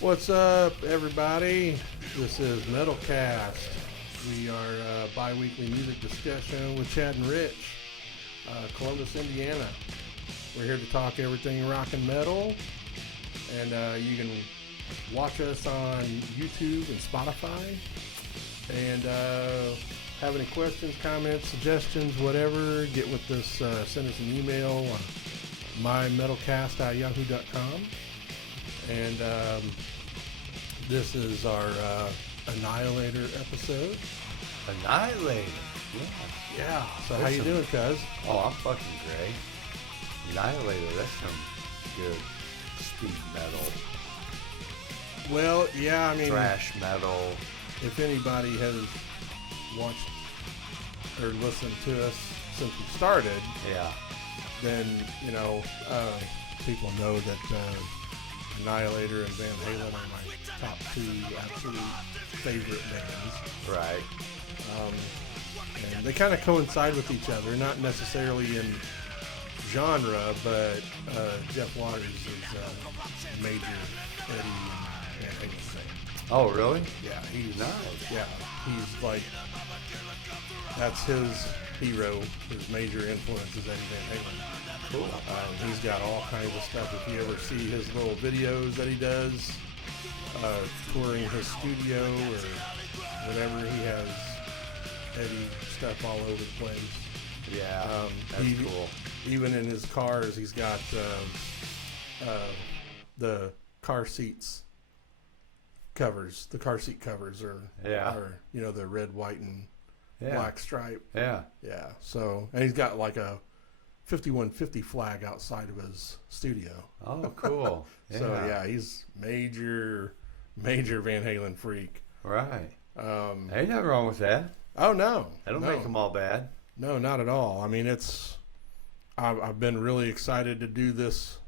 What's up, everybody? This is MetalCast. We are bi-weekly music discussion with Chad and Rich, Columbus, Indiana. We're here to talk everything rock and metal, and you can watch us on YouTube and Spotify. And have any questions, comments, suggestions, whatever, get with us. Send us an email on mymetalcast@yahoo.com. And this is our Annihilator episode. Annihilator? Yeah. So how you doing, cuz? Oh, I'm fucking great. Annihilator, that's some good speed metal. Well, yeah, I mean... thrash metal. If anybody has watched or listened to us since we started... Yeah. Then, you know, people know that Annihilator and Van Halen are my top two absolute favorite bands. Right. And they kind of coincide with each other, not necessarily in genre, but Jeff Waters is a major Eddie Van Halen fan. Oh, really? Yeah, he's nice. Yeah, he's like, that's his hero. His major influence is Eddie Van Halen. Cool. He's got all kinds of stuff. If you ever see his little videos that he does, touring his studio or whatever, he has Eddie stuff all over the place. Yeah, that's cool. Even in his cars, he's got the car seats covers. The car seat covers are you know, the red, white, and black stripe. Yeah. Yeah. So, and he's got like a 5150 flag outside of his studio. Oh, cool. Yeah. So yeah, he's major Van Halen freak. Right. Ain't nothing wrong with that. Oh no, That'll make them all bad. No, not at all. I mean, I've been really excited to do this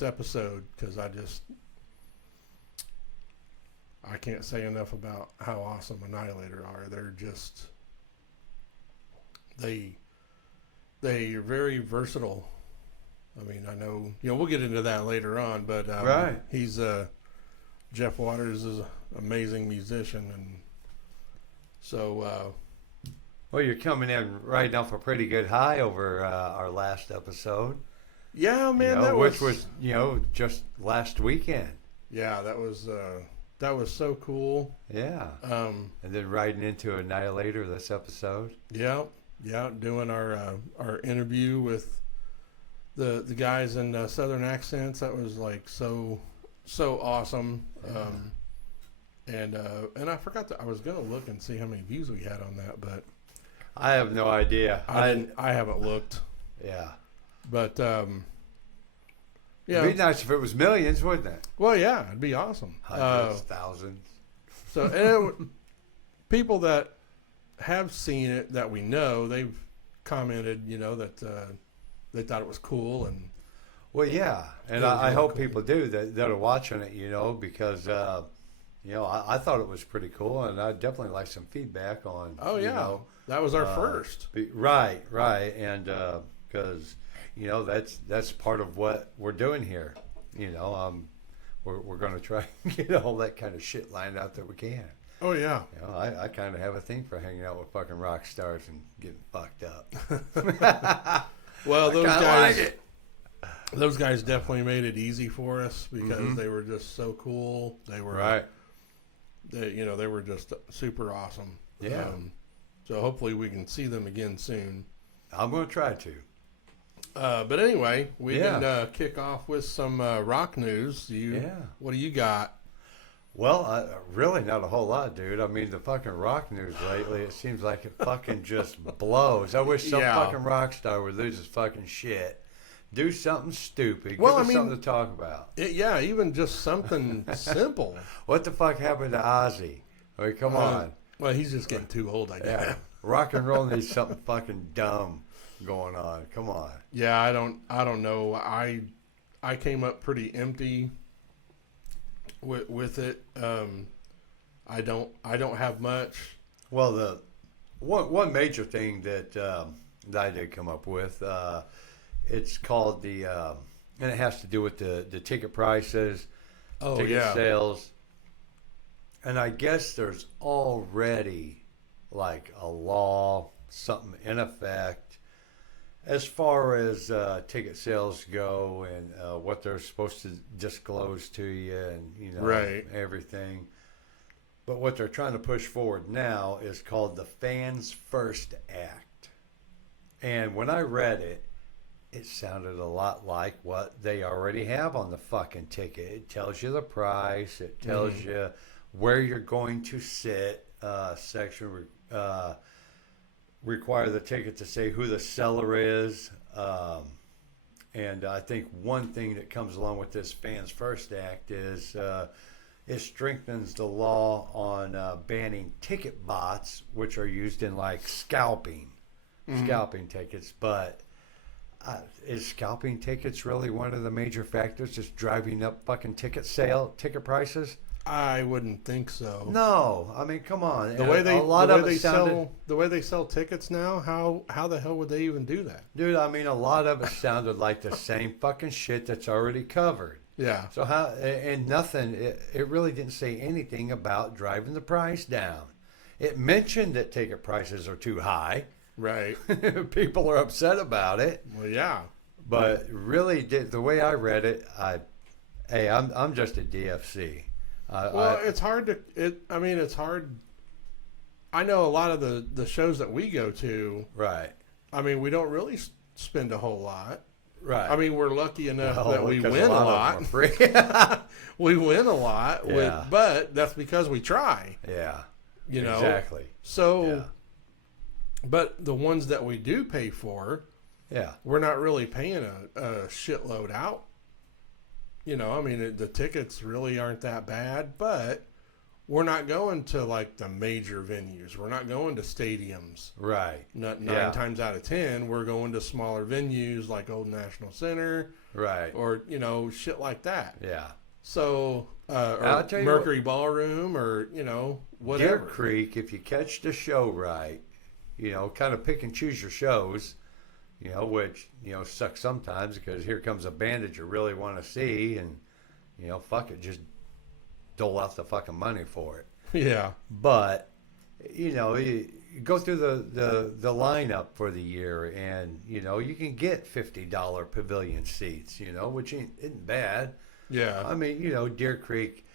episode because I can't say enough about how awesome Annihilator are. They're just they're very versatile. I mean, I know, you know, we'll get into that later on, but right. He's Jeff Waters is an amazing musician, and so well, you're coming in right off a pretty good high over our last episode. Yeah, man, which was you know, just last weekend. Yeah, that was so cool. Yeah. And then riding into Annihilator this episode. Yeah, doing our interview with the guys in Southern accents. That was like so awesome. And I forgot I was gonna look and see how many views we had on that, but I have no idea. I haven't looked. Yeah. But yeah, it'd be nice if it was millions, wouldn't it? Well, yeah, it'd be awesome. Hundreds, thousands. So people that have seen it that we know, they've commented, you know, that they thought it was cool. And well, yeah, and I hope cool. People do that are watching it, you know, because you know, I thought it was pretty cool, and I'd definitely like some feedback on. Oh yeah, you know, that was our first. Right, and because you know that's part of what we're doing here. You know, we're going to try and get all that kind of shit lined out that we can. Oh yeah. You know, I kind of have a thing for hanging out with fucking rock stars and getting fucked up. Well, those guys definitely made it easy for us because they were just so cool. They were right. They were just super awesome. Yeah. So hopefully we can see them again soon. I'm going to try to. But anyway, we can kick off with some rock news. What do you got? Well, really not a whole lot, dude. I mean, the fucking rock news lately, it seems like it fucking just blows. I wish some fucking rock star would lose his fucking shit. Do something stupid. Give us something to talk about. Even just something simple. What the fuck happened to Ozzy? I mean, come on. Well, he's just getting too old, I guess. Yeah. Rock and roll needs something fucking dumb going on. Come on. Yeah, I don't know. I came up pretty empty with it. I don't have much. Well, the one major thing that I did come up with, it's called and it has to do with the ticket prices, ticket sales, and I guess there's already like a law, something in effect, as far as ticket sales go and what they're supposed to disclose to you and everything. But what they're trying to push forward now is called the Fans First Act. And when I read it, it sounded a lot like what they already have on the fucking ticket. It tells you the price. It tells you where you're going to sit. Section require the ticket to say who the seller is. And I think one thing that comes along with this Fans First Act is it strengthens the law on banning ticket bots, which are used in like scalping tickets. But is scalping tickets really one of the major factors just driving up fucking ticket prices? I wouldn't think so. No, I mean, come on. The way they sell tickets now, how the hell would they even do that? Dude, I mean, a lot of it sounded like the same fucking shit that's already covered. Yeah. So how, and nothing, it really didn't say anything about driving the price down. It mentioned that ticket prices are too high. Right. People are upset about it. Well, yeah. But really, the way I read it, I'm just a DFC. It's hard. It's hard. I know a lot of the shows that we go to. Right. I mean, we don't really spend a whole lot. Right. I mean, we're lucky enough that we win a lot. Free. We win a lot, but that's because we try. Yeah. You know. Exactly. So, but the ones that we do pay for, we're not really paying a shitload out. You know, I mean, the tickets really aren't that bad, but we're not going to like the major venues. We're not going to stadiums. Right. Nine times out of 10, we're going to smaller venues like Old National Center. Right. Or, shit like that. Yeah. So, or Mercury Ballroom or, whatever. Deer Creek, if you catch the show right, kind of pick and choose your shows, which, sucks sometimes because here comes a band that you really want to see and, fuck it, just dole out the fucking money for it. Yeah. But, you go through the lineup for the year and, you can get $50 pavilion seats, which isn't bad. Yeah. I mean, Deer Creek,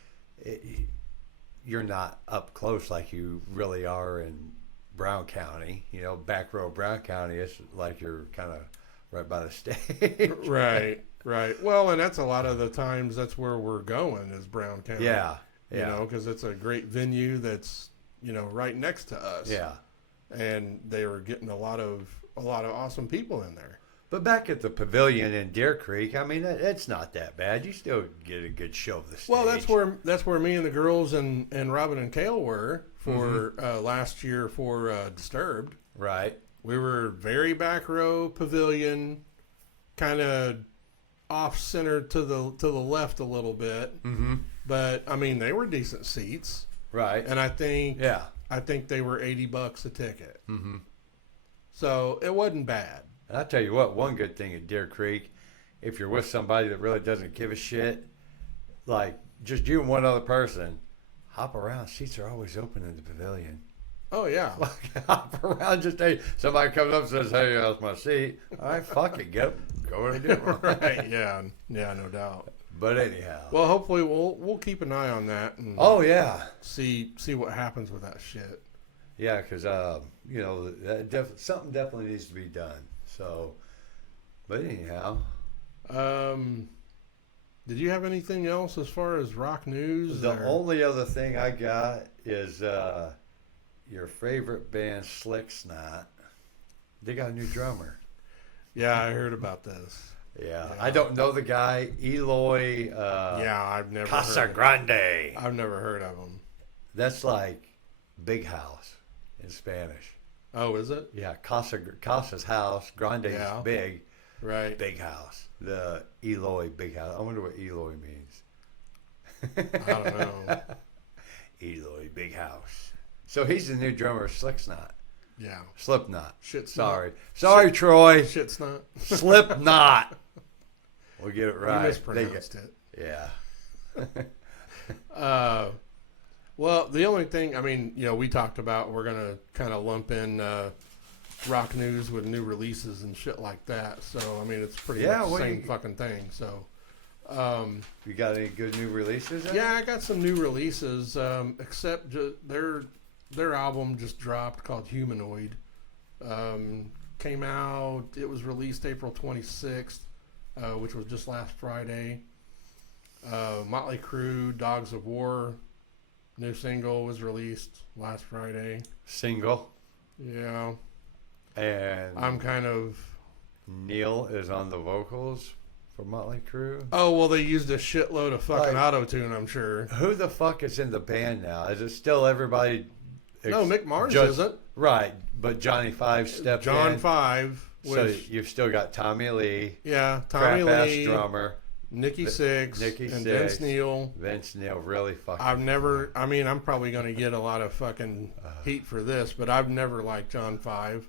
you're not up close like you really are in Brown County. Back row Brown County, it's like you're kind of right by the stage. Right. Well, and that's a lot of the times that's where we're going is Brown County. Yeah. Because it's a great venue that's, right next to us. Yeah. And they were getting a lot of awesome people in there. But back at the pavilion in Deer Creek, I mean, it's not that bad. You still get a good show of the stage. Well, that's where me and the girls and Robin and Kale were for last year for Disturbed. Right. We were very back row pavilion, kind of off center to the left a little bit. Mm-hmm. But I mean, they were decent seats. Right. And I think they were $80 a ticket. Mm-hmm. So it wasn't bad. And I'll tell you what, one good thing at Deer Creek, if you're with somebody that really doesn't give a shit, like just you and one other person, hop around. Seats are always open in the pavilion. Oh, yeah. Hop around. Just somebody comes up and says, hey, that's my seat. All right, fuck it. Go and do it. Right, yeah, no doubt. But anyhow. Well, hopefully we'll keep an eye on that. And see what happens with that shit. Yeah, because, something definitely needs to be done. So, but anyhow. Did you have anything else as far as rock news? The only other thing I got is your favorite band, Slick Snot. They got a new drummer. Yeah, I heard about this. Yeah. I don't know the guy, Eloy. I've never Casagrande. I've never heard of him. That's like Big House in Spanish. Oh, is it? Yeah, Casa's house. Grande is big. Right. Big house. The Eloy Big House. I wonder what Eloy means. I don't know. Eloy Big So he's the new drummer of Slipknot. Yeah. Slipknot. Shit. Sorry, Troy. Shit's not. Slipknot. We'll get it right. You mispronounced it. Yeah. Well, the only thing, we talked about we're going to kind of lump in rock news with new releases and shit like that. So, it's pretty much the same fucking thing. So, you got any good new releases? Yeah, I got some new releases, except their album just dropped called Humanoid. Came out, it was released April 26th, which was just last Friday. Motley Crue, Dogs of War, new single was released last Friday. Single? Yeah. And I'm kind of... Neil is on the vocals for Motley Crue? Oh, well, they used a shitload of fucking auto-tune, I'm sure. Who the fuck is in the band now? Is it still everybody... No, Mick Mars isn't. Right, but Johnny Five stepped in. John Five. So you've still got Tommy Lee. Yeah, Tommy Lee. Drummer. Nikki Sixx. And Vince Neil. Vince Neil really fucking... I'm probably going to get a lot of fucking heat for this, but I've never liked John Five.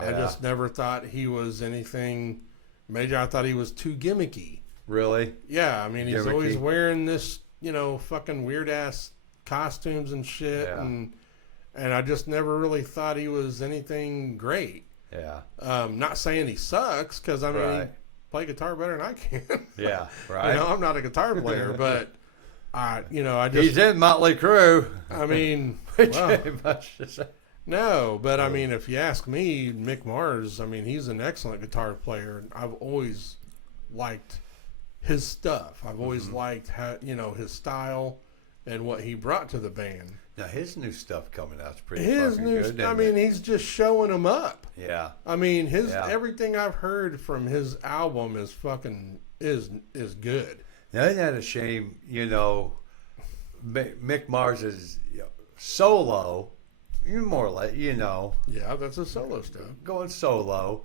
Yeah. I just never thought he was anything major. I thought he was too gimmicky. Really? Yeah, he's always wearing this, fucking weird-ass costumes and shit, and I just never really thought he was anything great. Yeah. Not saying he sucks, because, he play guitar better than I can. Yeah, right. I'm not a guitar player, but, I just... He's in Motley Crue. No, but if you ask me, Mick Mars, he's an excellent guitar player, and I've always liked his stuff. I've always liked how, his style and what he brought to the band. Now his new stuff coming out is pretty fucking good. He's just showing them up. Yeah. Everything I've heard from his album is fucking is good. Now isn't that a shame? Mick Mars is solo. You more or less, Yeah, that's a solo stuff. Going solo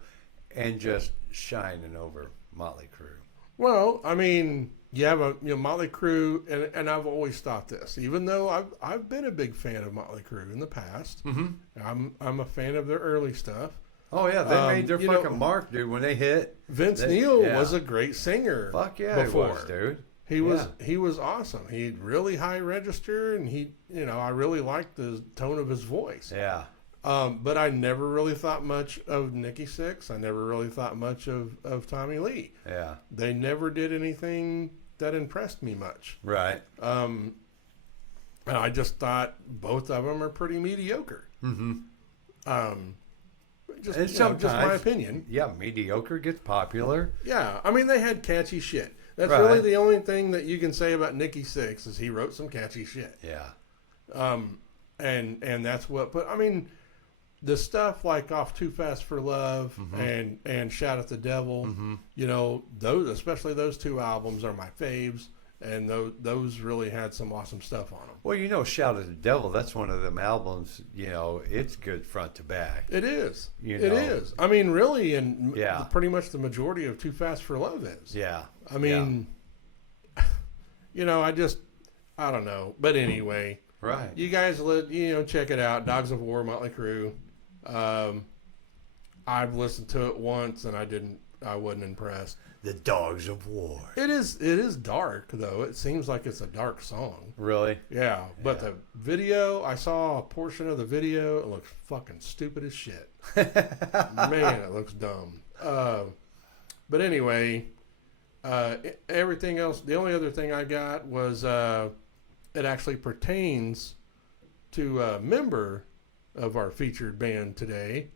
and just shining over Motley Crue. Well, Motley Crue, and I've always thought this, even though I've been a big fan of Motley Crue in the past. Mm-hmm. I'm a fan of their early stuff. Oh yeah, they made their fucking mark, dude. When they hit, Vince Neil was a great singer. Fuck yeah, before. He was, dude. He was awesome. He had really high register, and I really liked the tone of his voice. Yeah. But I never really thought much of Nikki Sixx. I never really thought much of Tommy Lee. Yeah. They never did anything that impressed me much. Right. And I just thought both of them are pretty mediocre. Mm-hmm. Just my opinion. Yeah, mediocre gets popular. Yeah. They had catchy shit. That's really the only thing that you can say about Nikki Sixx is he wrote some catchy shit. Yeah. And that's what, but the stuff like off Too Fast for Love and Shout at the Devil, those, especially those two albums are my faves, and those really had some awesome stuff on them. Well, Shout at the Devil, that's one of them albums, it's good front to back. It is. It is. Really, and pretty much the majority of Too Fast for Love is. Yeah. I don't know. But anyway, right. You guys, check it out. Dogs of War, Motley Crue. I've listened to it once, and I wasn't impressed. The Dogs of War. It is dark, though. It seems like it's a dark song. Really? Yeah. But the video, I saw a portion of the video. It looks fucking stupid as shit. Man, it looks dumb. But anyway, everything else, the only other thing I got was it actually pertains to a member of our featured band today,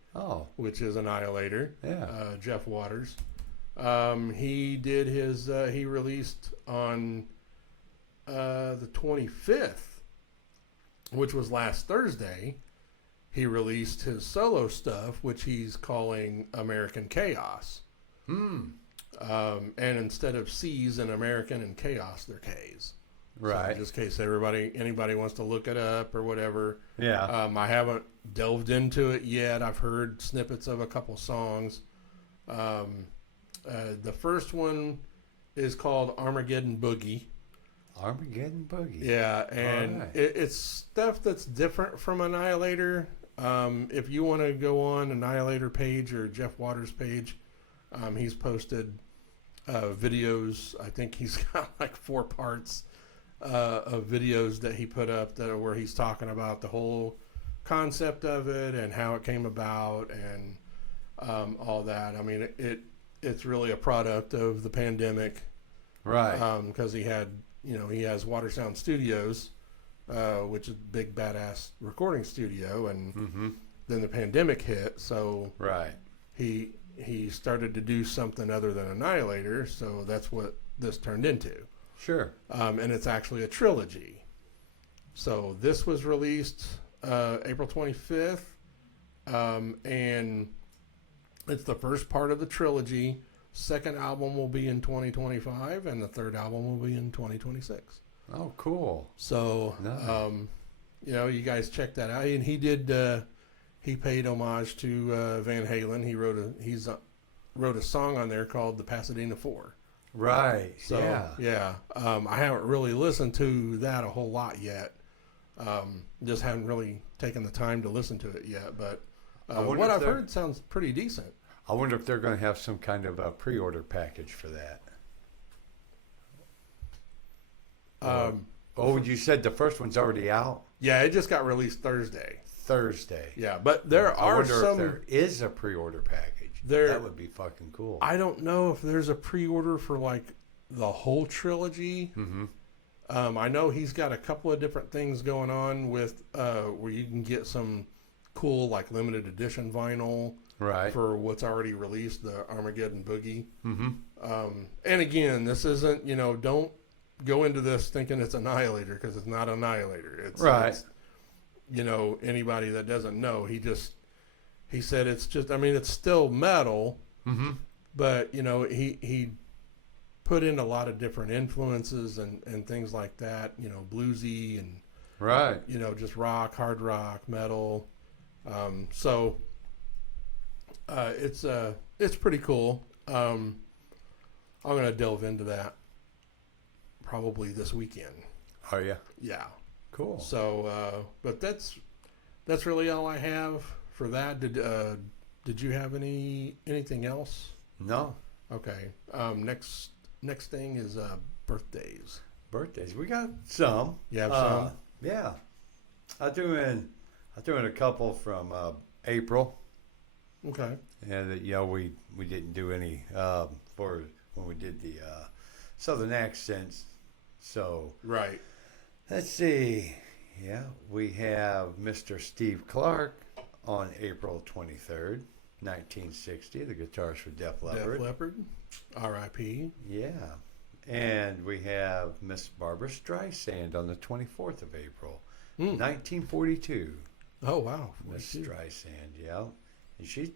which is Annihilator. Yeah. Jeff Waters. He did he released on the 25th, which was last Thursday. He released his solo stuff, which he's calling American Chaos. And instead of C's in American and Chaos, they're K's. Right. So just in case anybody wants to look it up or whatever. Yeah. I haven't delved into it yet. I've heard snippets of a couple songs. The first one is called Armageddon Boogie. Armageddon Boogie. Yeah, and right. it's stuff that's different from Annihilator. If you want to go on Annihilator page or Jeff Waters page, he's posted videos. I think he's got like 4 parts of videos that he put up where he's talking about the whole concept of it and how it came about and all that. I mean, it's really a product of the pandemic, Right? Because he has Water Sound Studios, which is a big badass recording studio, and then the pandemic hit, so Right. he started to do something other than Annihilator, so that's what this turned into. Sure. And it's actually a trilogy. So this was released April 25th, and it's the first part of the trilogy. Second album will be in 2025, and the third album will be in 2026. Oh, cool. So, Nice. you guys check that out. And he paid homage to Van Halen. He wrote a song on there called the Pasadena 4. Right. So, yeah. I haven't really listened to that a whole lot yet. Just haven't really taken the time to listen to it yet. But what I've heard sounds pretty decent. I wonder if they're going to have some kind of a pre-order package for that. You said the first one's already out? Yeah, it just got released Thursday. Yeah, but I wonder if there is a pre-order package. That would be fucking cool. I don't know if there's a pre-order for like the whole trilogy. I know he's got a couple of different things going on with where you can get some cool like limited edition vinyl for what's already released, the Armageddon Boogie. And again, this isn't, don't go into this thinking it's Annihilator, because it's not Annihilator. It's anybody that doesn't know, he said it's just, it's still metal, but he put in a lot of different influences and things like that, bluesy and just rock, hard rock, metal. So it's pretty cool. I'm gonna delve into that probably this weekend. Are you? Yeah. Cool. So, but that's really all I have for that. Did you have anything else? No. Okay. Next thing is birthdays. Birthdays. We got some. You have some? Yeah. I threw in a couple from April. Okay. And we didn't do any for when we did the Southern accents. So right. Let's see. Yeah, we have Mr. Steve Clark on April 23rd, 1960, the guitarist for Def Leppard. Def Leppard, R.I.P. Yeah. And we have Miss Barbara Streisand on the 24th of April, 1942. Oh, wow. Miss Streisand, yeah. And she's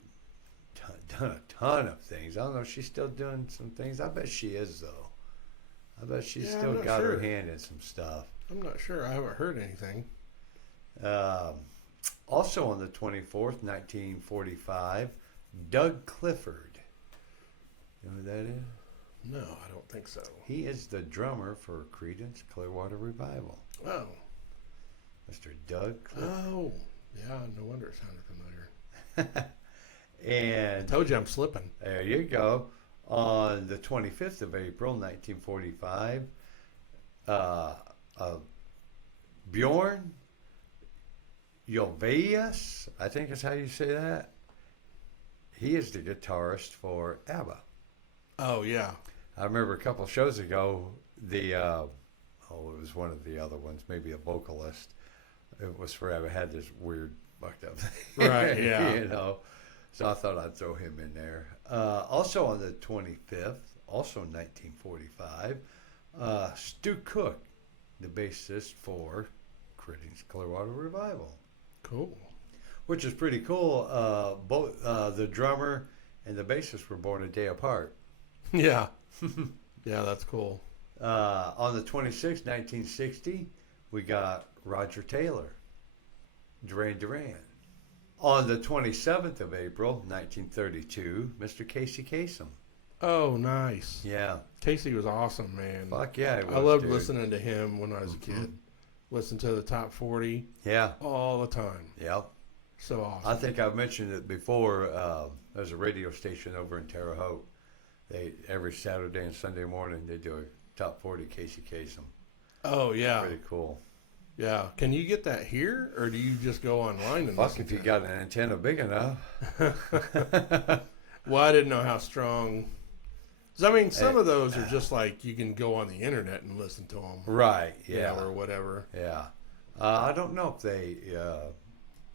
done a ton of things. I don't know if she's still doing some things. I bet she is, though. I bet she's still got her hand in some stuff. I'm not sure. I haven't heard anything. Also on the 24th, 1945, Doug Clifford. You know who that is? No, I don't think so. He is the drummer for Creedence Clearwater Revival. Oh. Mr. Doug Clifford. Oh. Yeah, no wonder it sounded familiar. And I told you I'm slipping. There you go. On the 25th of April, 1945, Bjorn Ulvaeus, I think is how you say that. He is the guitarist for ABBA. Oh, yeah. I remember a couple of shows ago, it was one of the other ones, maybe a vocalist. It was for ABBA, had this weird fucked up thing. Right, yeah. So I thought I'd throw him in there. Also on the 25th, also 1945, Stu Cook, the bassist for Creedence Clearwater Revival. Cool. Which is pretty cool. Both the drummer and the bassist were born a day apart. Yeah. Yeah, that's cool. On the 26th, 1960, we got Roger Taylor, Duran Duran. On the 27th of April, 1932, Mr. Casey Kasem. Oh, nice. Yeah. Casey was awesome, man. Fuck yeah, I loved listening to him when I was a kid. Listen to the top 40. Yeah. All the time. Yep. So awesome. I think I've mentioned it before. There's a radio station over in Terre Haute. Every Saturday and Sunday morning they do a top 40 Casey Kasem. Oh yeah. Pretty cool. Yeah. Can you get that here, or do you just go online and Fuck if you got an antenna big enough. Well, I didn't know how strong. 'Cause, I mean, some of those are just like you can go on the internet and listen to them. Right. Yeah. Or whatever. Yeah. I don't know if they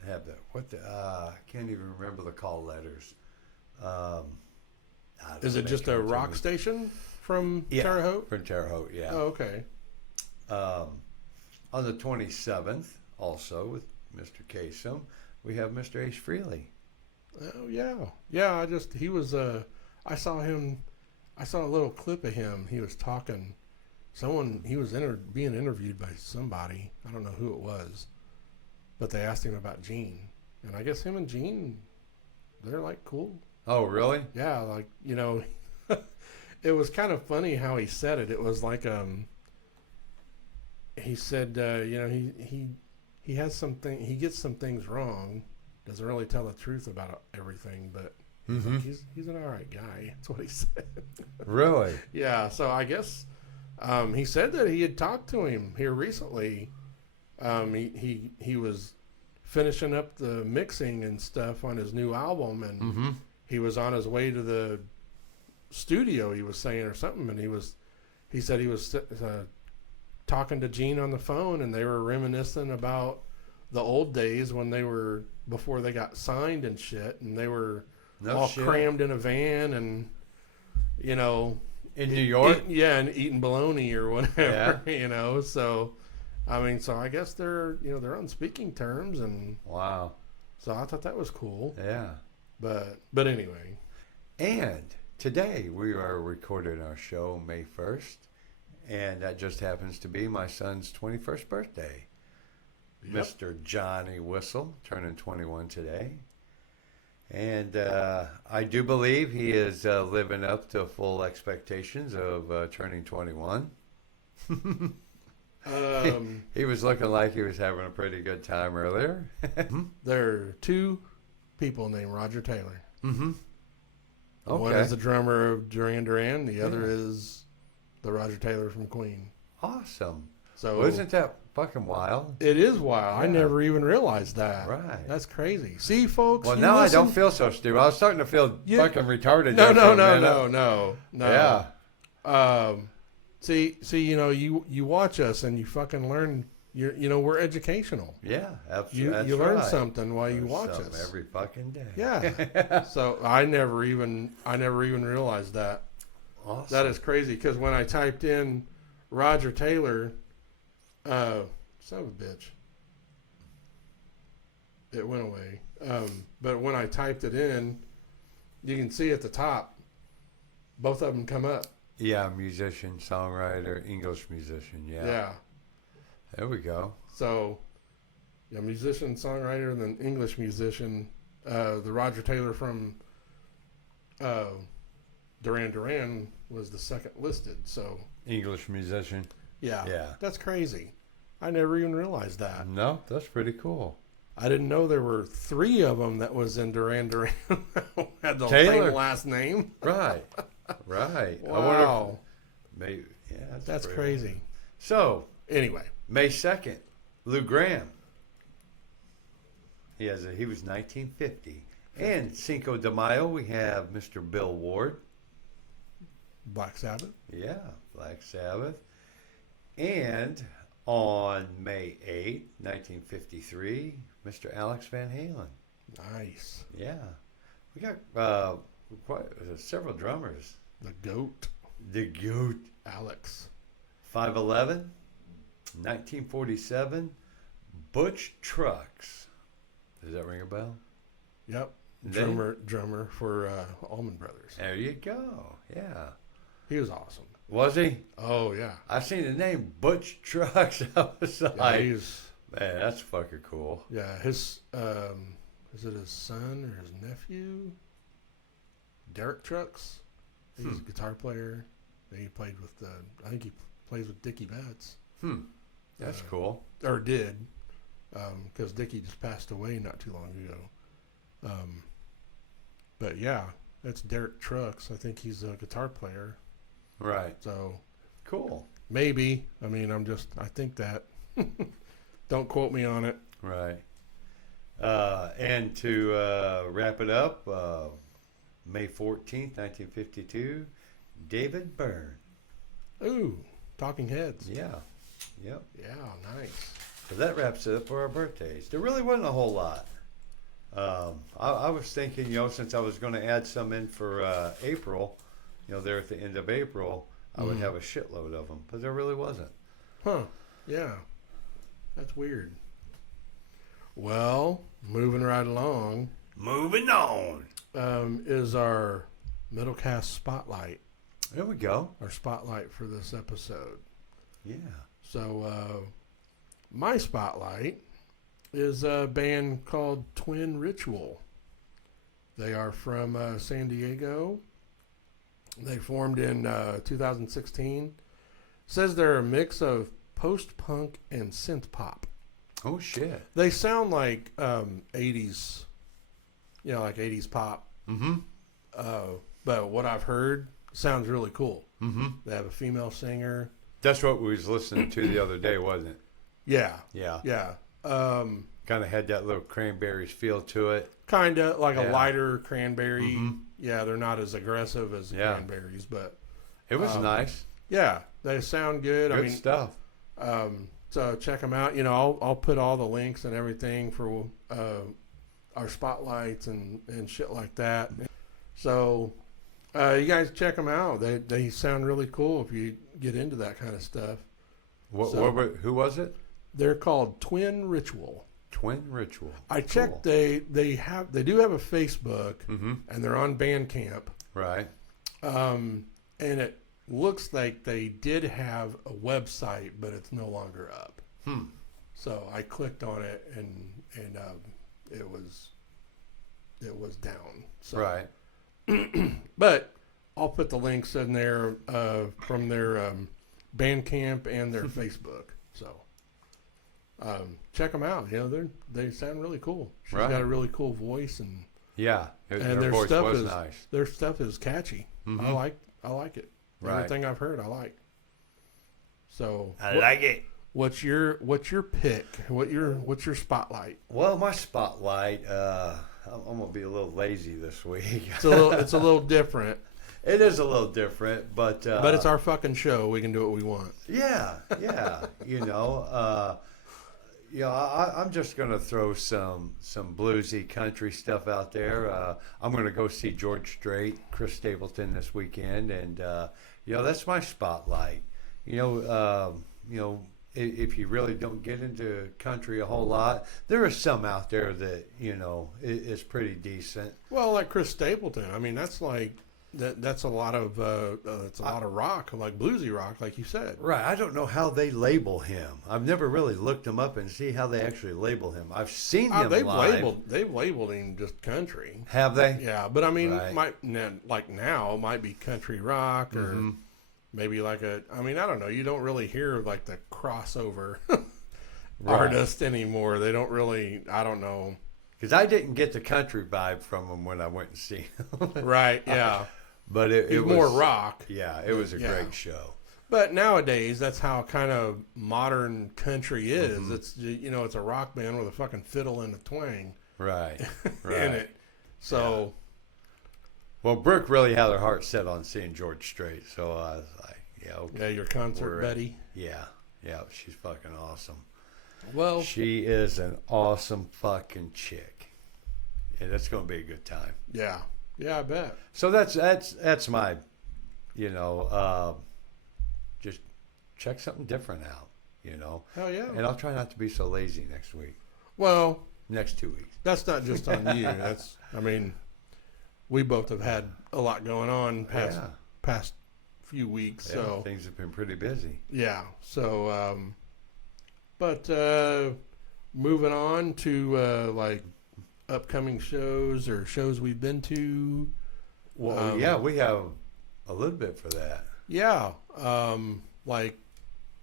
have that. I can't even remember the call letters. Is it just a rock station from Terre Haute? From Terre Haute, yeah. Oh, okay. On the 27th, also with Mr. Kasem, we have Mr. Ace Frehley. Oh yeah, yeah. He was. I saw him. I saw a little clip of him. He was talking. He was being interviewed by somebody. I don't know who it was, but they asked him about Gene, and I guess him and Gene, they're like cool. Oh really? Yeah, like it was kind of funny how he said it. It was like he said he has something. He gets some things wrong. Doesn't really tell the truth about everything, but he's an all right guy. That's what he said. Really? Yeah. So I guess he said that he had talked to him here recently. He was finishing up the mixing and stuff on his new album, and he was on his way to the studio. He was saying or something, and he said he was talking to Gene on the phone, and they were reminiscing about the old days when before they got signed and shit, and they were crammed in a van and, in New York? and eating bologna or whatever, so, I mean, so I guess they're on speaking terms, and wow. So I thought that was cool. Yeah. But anyway. And today we are recording our show May 1st, and that just happens to be my son's 21st birthday. Yep. Mr. Johnny Whistle, turning 21 today. And I do believe he is living up to full expectations of turning 21. He was looking like he was having a pretty good time earlier. There are two people named Roger Taylor. Mm-hmm. Okay. One is the drummer of Duran Duran. The other is the Roger Taylor from Queen. Awesome. So well, isn't that fucking wild? It is wild. Yeah. I never even realized that. Right. That's crazy. See, folks. Well, now listen. I don't feel so stupid. I was starting to feel fucking retarded. No. Yeah. See, you watch us and you fucking learn. We're educational. Yeah, absolutely. You learn something while you watch us every fucking day. Yeah. So I never even realized that. Awesome. That is crazy because when I typed in Roger Taylor, son of a bitch, it went away. But when I typed it in, you can see at the top, both of them come up. Yeah, musician, songwriter, English musician. Yeah. Yeah. There we go. So, musician, songwriter, and then English musician. The Roger Taylor from Duran Duran was the second listed. So English musician. Yeah. That's crazy. I never even realized that. No, that's pretty cool. I didn't know there were three of them that was in Duran Duran had the Taylor. same last name. Right. Wow. I wonder maybe, that's crazy. So, anyway. May 2nd, Lou Gramm. He was 1950. And Cinco de Mayo, we have Mr. Bill Ward. Black Sabbath. Yeah, Black Sabbath. And on May 8th, 1953, Mr. Alex Van Halen. Nice. Yeah. We got several drummers. The GOAT. The GOAT. Alex. 5'11", 1947, Butch Trucks. Does that ring a bell? Yep. Drummer for Allman Brothers. There you go. Yeah. He was awesome. Was he? Oh, yeah. I seen the name Butch Trucks. I was like, man, that's fucking cool. Yeah. His, is it his son or his nephew? Derek Trucks? He's a guitar player. He played with I think he plays with Dickie Betts. That's cool. Or did, because Dickie just passed away not too long ago. But yeah, that's Derek Trucks. I think he's a guitar player. Right. So cool. Maybe. I mean, I think that. Don't quote me on it. Right. And to wrap it up, May 14th, 1952, David Byrne. Ooh, Talking Heads. Yeah. Yep. Yeah, nice. So that wraps it up for our birthdays. There really wasn't a whole lot. I was thinking, since I was going to add some in for April, there at the end of April, I would have a shitload of them, but there really wasn't. Huh. Yeah. That's weird. Well, moving right along. Moving on. Is our MetalCast Spotlight. There we go. Our spotlight for this episode. Yeah. So, my spotlight is a band called Twin Ritual. They are from San Diego. They formed in 2016. Says they're a mix of post-punk and synth-pop. Oh, shit. They sound like 80s, like 80s pop. Mm-hmm. But what I've heard sounds really cool. Mm-hmm. They have a female singer. That's what we was listening to the other day, wasn't it? Yeah. Yeah. Yeah. Kind of had that little Cranberries feel to it. Kind of like a lighter Cranberry. Mm-hmm. Yeah, they're not as aggressive as Cranberries, but it was nice. Yeah, they sound good. Good stuff. So check them out. I'll put all the links and everything for our spotlights and shit like that. So you guys check them out. They sound really cool if you get into that kind of stuff. Who was it? They're called Twin Ritual. Twin Ritual. I checked. Cool. They do have a Facebook, and they're on Bandcamp. Right. And it looks like they did have a website, but it's no longer up. So I clicked on it, and it was down. So. Right. But I'll put the links in there from their Bandcamp and their Facebook. So check them out. They sound really cool. She's got a really cool voice, and their voice was nice. Their stuff is catchy. I like it. Right. Everything I've heard, I like. So I like it. What's your pick? What's your spotlight? Well, my spotlight. I'm gonna be a little lazy this week. It's a little different. It is a little different, but it's our fucking show. We can do what we want. Yeah. I'm just gonna throw some bluesy country stuff out there. I'm gonna go see George Strait, Chris Stapleton this weekend, and that's my spotlight. If you really don't get into country a whole lot, there are some out there that is pretty decent. Well, like Chris Stapleton, I mean, that's like that's a lot of rock, like bluesy rock, like you said. Right. I don't know how they label him. I've never really looked him up and see how they actually label him. I've seen him live. They've labeled him just country. Have they? Yeah, but I mean, now it might be country rock or. Maybe I don't know. You don't really hear like the crossover artist anymore. They don't really, I don't know. Because I didn't get the country vibe from them when I went and see them. Right, yeah. But it was more rock. Yeah, it was a great show. But nowadays, that's how kind of modern country is. It's it's a rock band with a fucking fiddle and a twang. Right. In it. So... Yeah. Well, Brooke really had her heart set on seeing George Strait, so I was like, okay. Yeah, your concert buddy. Yeah, she's fucking awesome. Well, she is an awesome fucking chick. Yeah, that's going to be a good time. Yeah, I bet. So that's my, just check something different out, Hell yeah. And I'll try not to be so lazy next week. Well, next 2 weeks. That's not just on you. We both have had a lot going on past few weeks. Yeah, so things have been pretty busy. Yeah. So, but moving on to like upcoming shows or shows we've been to. Well, we have a little bit for that. Yeah. Like,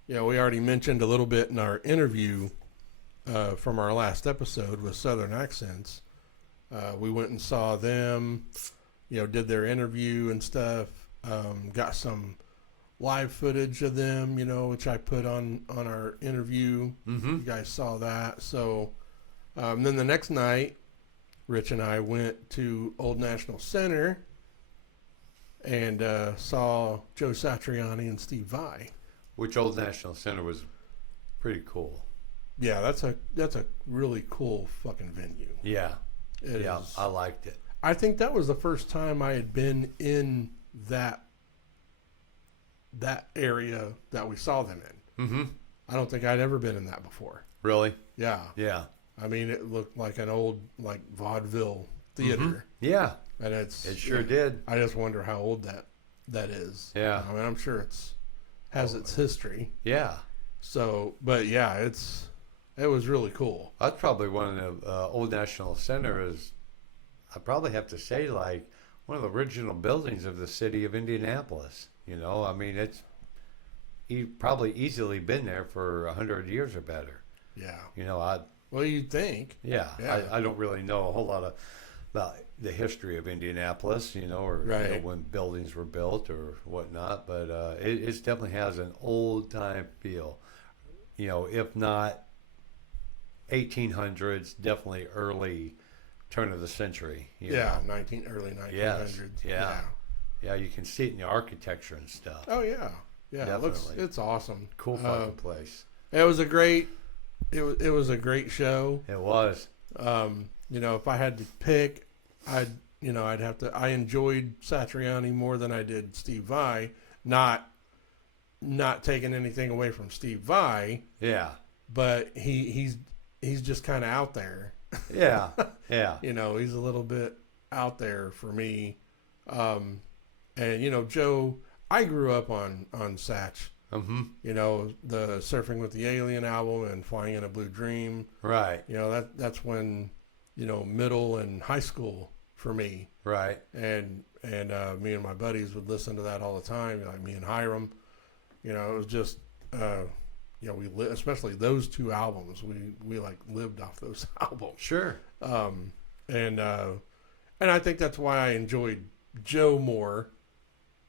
we already mentioned a little bit in our interview from our last episode with Southern Accents. We went and saw them, did their interview and stuff. Got some live footage of them, which I put on our interview. Mm-hmm. You guys saw that. So then the next night, Rich and I went to Old National Center and saw Joe Satriani and Steve Vai. Which Old National Center was pretty cool. Yeah, that's a really cool fucking venue. Yeah. It yeah, is. I liked it. I think that was the first time I had been in that area that we saw them in. Mm-hmm. I don't think I'd ever been in that before. Really? Yeah. Yeah. I mean, it looked like an old vaudeville theater. Mm-hmm. Yeah. And it sure did. I just wonder how old that is. Yeah. I mean, I'm sure has its history. Yeah. So, but yeah, it was really cool. That's probably one of the Old National Center is, I probably have to say, like one of the original buildings of the city of Indianapolis. I mean, it's probably easily been there for 100 years or better. Yeah. Well, you'd think. Yeah. I don't really know a whole lot about the history of Indianapolis, or right. When buildings were built or whatnot, but it definitely has an old time feel. If not 1800s, definitely early turn of the century. Yeah, early 1900s. Yes. Yeah. Yeah, you can see it in the architecture and stuff. Oh yeah, yeah. Definitely. It's awesome. Cool fucking place. It was a great show. It was. If I had to pick, I'd have to. I enjoyed Satriani more than I did Steve Vai. Not taking anything away from Steve Vai. Yeah. But he's just kind of out there. Yeah. Yeah. He's a little bit out there for me. And Joe, I grew up on Satch. Mm-hmm. The Surfing with the Alien album and Flying in a Blue Dream. Right. That's when, middle and high school for me. Right. And me and my buddies would listen to that all the time, like me and Hiram. It was just, especially those two albums, we like lived off those albums. Sure. And I think that's why I enjoyed Joe more,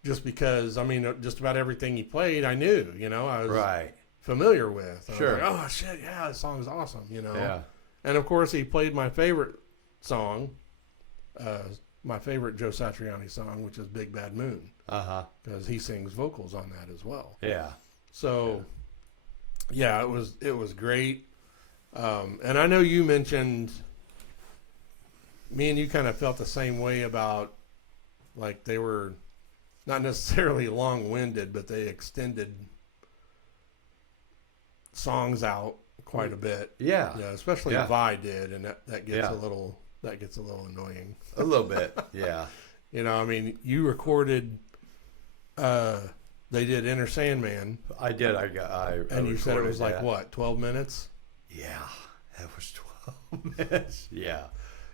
just because, just about everything he played, I knew, I was right. familiar with. I sure. was like, oh shit, yeah, this song is awesome, Yeah. And of course he played my favorite song, my favorite Joe Satriani song, which is Big Bad Moon. Uh-huh. Because he sings vocals on that as well. Yeah. So, yeah, it was great. And I know you mentioned, me and you kind of felt the same way about, like, they were not necessarily long-winded, but they extended songs out quite a bit. Yeah. Yeah, especially Vi did, and that gets a little annoying. A little bit. Yeah. You recorded they did Inner Sandman. I did. And you said it was like that. what, 12 minutes? Yeah. That was 12 minutes. Yeah.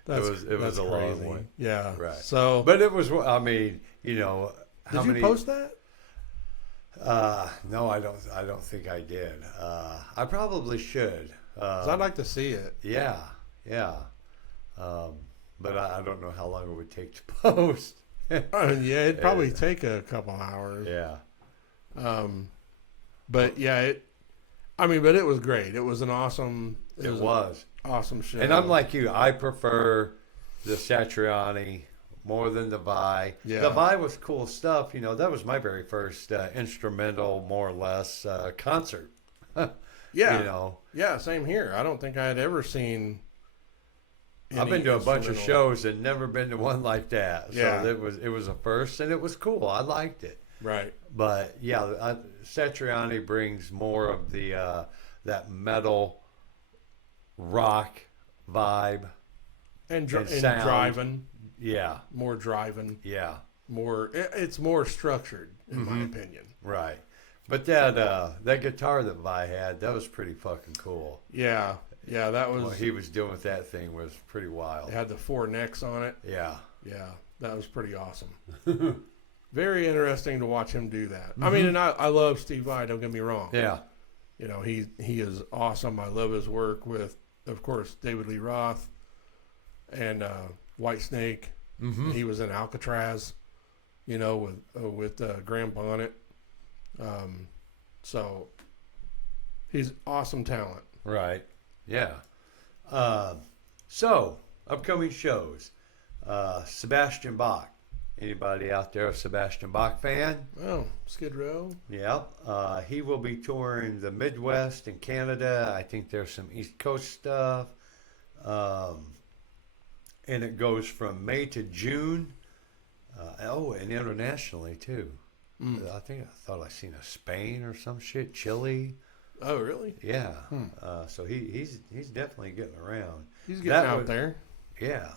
It was a long one. Yeah. Right. So, but it was, how did you post that? No, I don't think I did. I probably should. 'Cause I'd like to see it. Yeah. Yeah. But I don't know how long it would take to post. Yeah, it'd probably take a couple hours. Yeah. But yeah, but it was great. It was an awesome. It was awesome show. And I'm like you. I prefer the Satriani more than the Vi. Yeah. The Vi was cool stuff. That was my very first instrumental, more or less, concert. Yeah. Yeah, same here. I don't think I had ever seen. I've been to a bunch of shows and never been to one like that. So Yeah. it was a first, and it was cool. I liked it. Right. But yeah, Satriani brings more of the that metal rock vibe and sound. driving. Yeah. More driving. Yeah. It's more structured in my opinion. Right. But that guitar that Vi had, that was pretty fucking cool. Yeah. Yeah, that was. What he was doing with that thing was pretty wild. It had the 4 necks on it. Yeah. Yeah, that was pretty awesome. very interesting to watch him do that. Mm-hmm. I mean, and I love Steve Vai. Don't get me wrong. Yeah. You know, he is awesome. I love his work with, of course, David Lee Roth and White Snake. Mm-hmm. He was in Alcatraz, you know, with Graham Bonnet. So he's awesome talent. Right. Yeah. So upcoming shows. Sebastian Bach. Anybody out there a Sebastian Bach fan? Oh, Skid Row. Yeah. He will be touring the Midwest and Canada. I think there's some East Coast stuff. And it goes from May to June. And internationally too. I thought I seen a Spain or some shit, Chile. Oh, really? Yeah. So he's definitely getting around. He's getting out there. Yeah.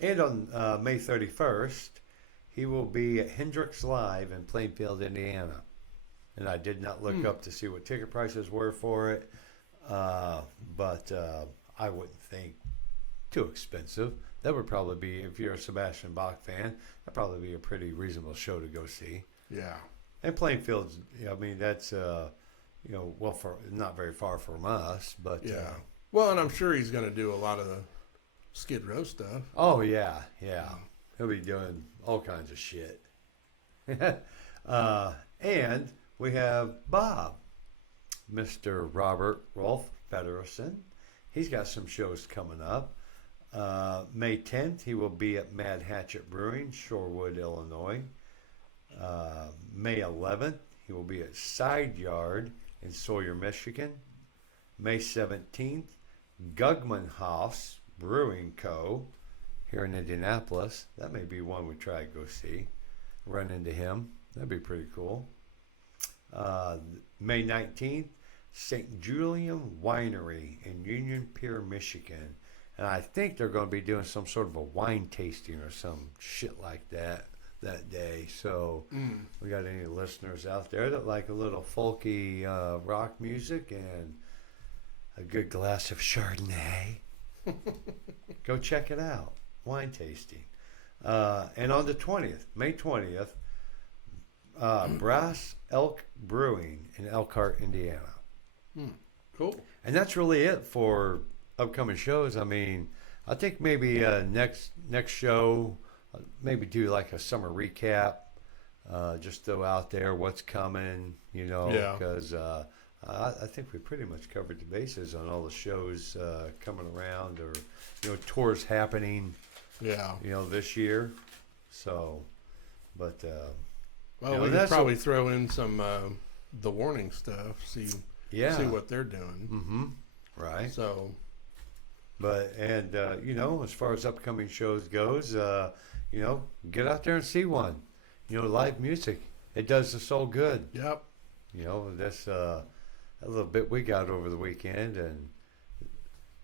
And on May 31st, he will be at Hendrix Live in Plainfield, Indiana. And I did not look up to see what ticket prices were for it, but I wouldn't think too expensive. That would probably be, if you're a Sebastian Bach fan, that'd probably be a pretty reasonable show to go see. Yeah. And Plainfield's, I mean, that's, well, for not very far from us, but. Yeah. Well, and I'm sure he's going to do a lot of the Skid Row stuff. Oh, yeah. He'll be doing all kinds of shit. And we have Bob, Mr. Robert Rolf Feddersen. He's got some shows coming up. May 10th, he will be at Mad Hatchet Brewing, Shorewood, Illinois. May 11th, he will be at Side Yard in Sawyer, Michigan. May 17th, Gugman House Brewing Co. here in Indianapolis. That may be one we try to go see. Run into him. That'd be pretty cool. May 19th, St. Julian Winery in Union Pier, Michigan. And I think they're going to be doing some sort of a wine tasting or some shit like that day. So we got any listeners out there that like a little folky rock music and a good glass of Chardonnay, go check it out. Wine tasting. And on the 20th, May 20th, Brass Elk Brewing in Elkhart, Indiana. Cool. And that's really it for upcoming shows. I mean, I think maybe next show, maybe do like a summer recap. Just throw out there what's coming, because I think we pretty much covered the bases on all the shows coming around, or tours happening. Yeah. This year. So, but well, we could probably throw in some the Warning stuff. See what they're doing. Mm-hmm. Right. So, but as far as upcoming shows goes, get out there and see one. Live music, it does the soul good. Yep. That's a little bit we got over the weekend, and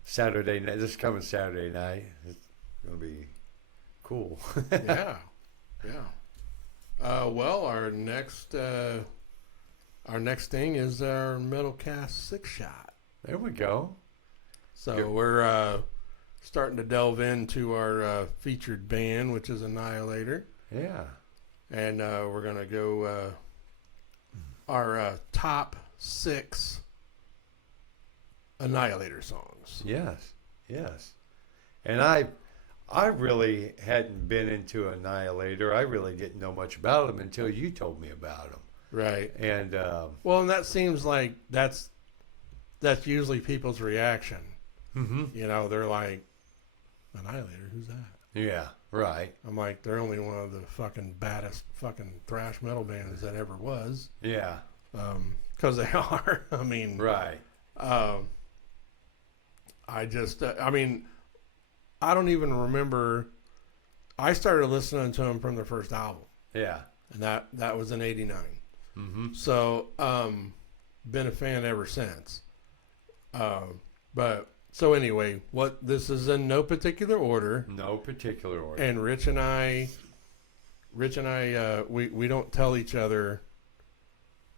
Saturday night. This coming Saturday night, it's gonna be cool. Yeah. Well, our next thing is our MetalCast 6-shot. There we go. So we're starting to delve into our featured band, which is Annihilator. Yeah. And we're going to go our top 6 Annihilator songs. Yes. And I really hadn't been into Annihilator. I really didn't know much about them until you told me about them. Right. And well, and that seems like that's usually people's reaction. Mm-hmm. They're like, Annihilator, who's that? Yeah, right. I'm like, they're only one of the fucking baddest fucking thrash metal bands that ever was. Yeah. Because they are. I mean, right. I don't even remember. I started listening to them from their first album. Yeah. And that was in '89. Mm-hmm. So, been a fan ever since. But so anyway, this is in no particular order. No particular order. And Rich and I, we don't tell each other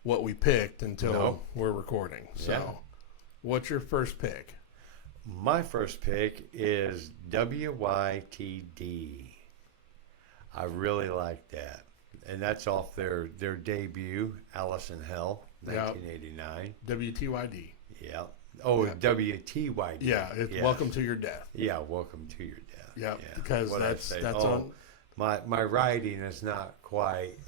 what we picked until we're recording. So, what's your first pick? My first pick is WYTD. I really like that. And that's off their debut, Alice in Hell, 1989. WTYD. Yeah. Oh, yeah. WTYD. Yeah, it's yes. Welcome to Your Death. Yeah, Welcome to Your Death. Yeah, yeah. because that's on. My writing is not quite.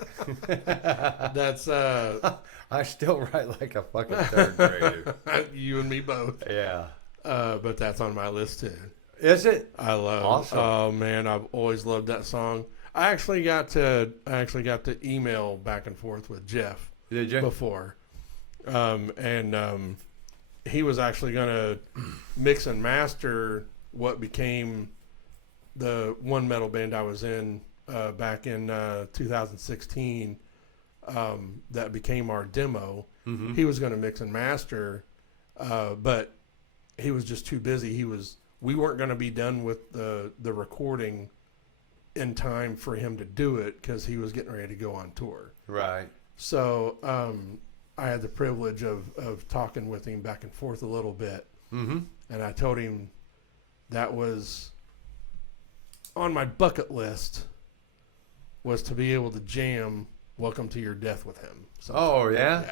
That's I still write like a fucking third grader. You and me both. Yeah. But that's on my list too. Is it? I love. Awesome. Oh man, I've always loved that song. I actually got to email back and forth with Jeff. Did you? Before, he was actually going to mix and master what became the one metal band I was in back in 2016. That became our demo. Mm-hmm. He was going to mix and master, but he was just too busy. We weren't going to be done with the recording in time for him to do it because he was getting ready to go on tour. Right. So I had the privilege of talking with him back and forth a little bit. Mm-hmm. And I told him that was on my bucket list was to be able to jam Welcome to Your Death with him. So, oh, yeah?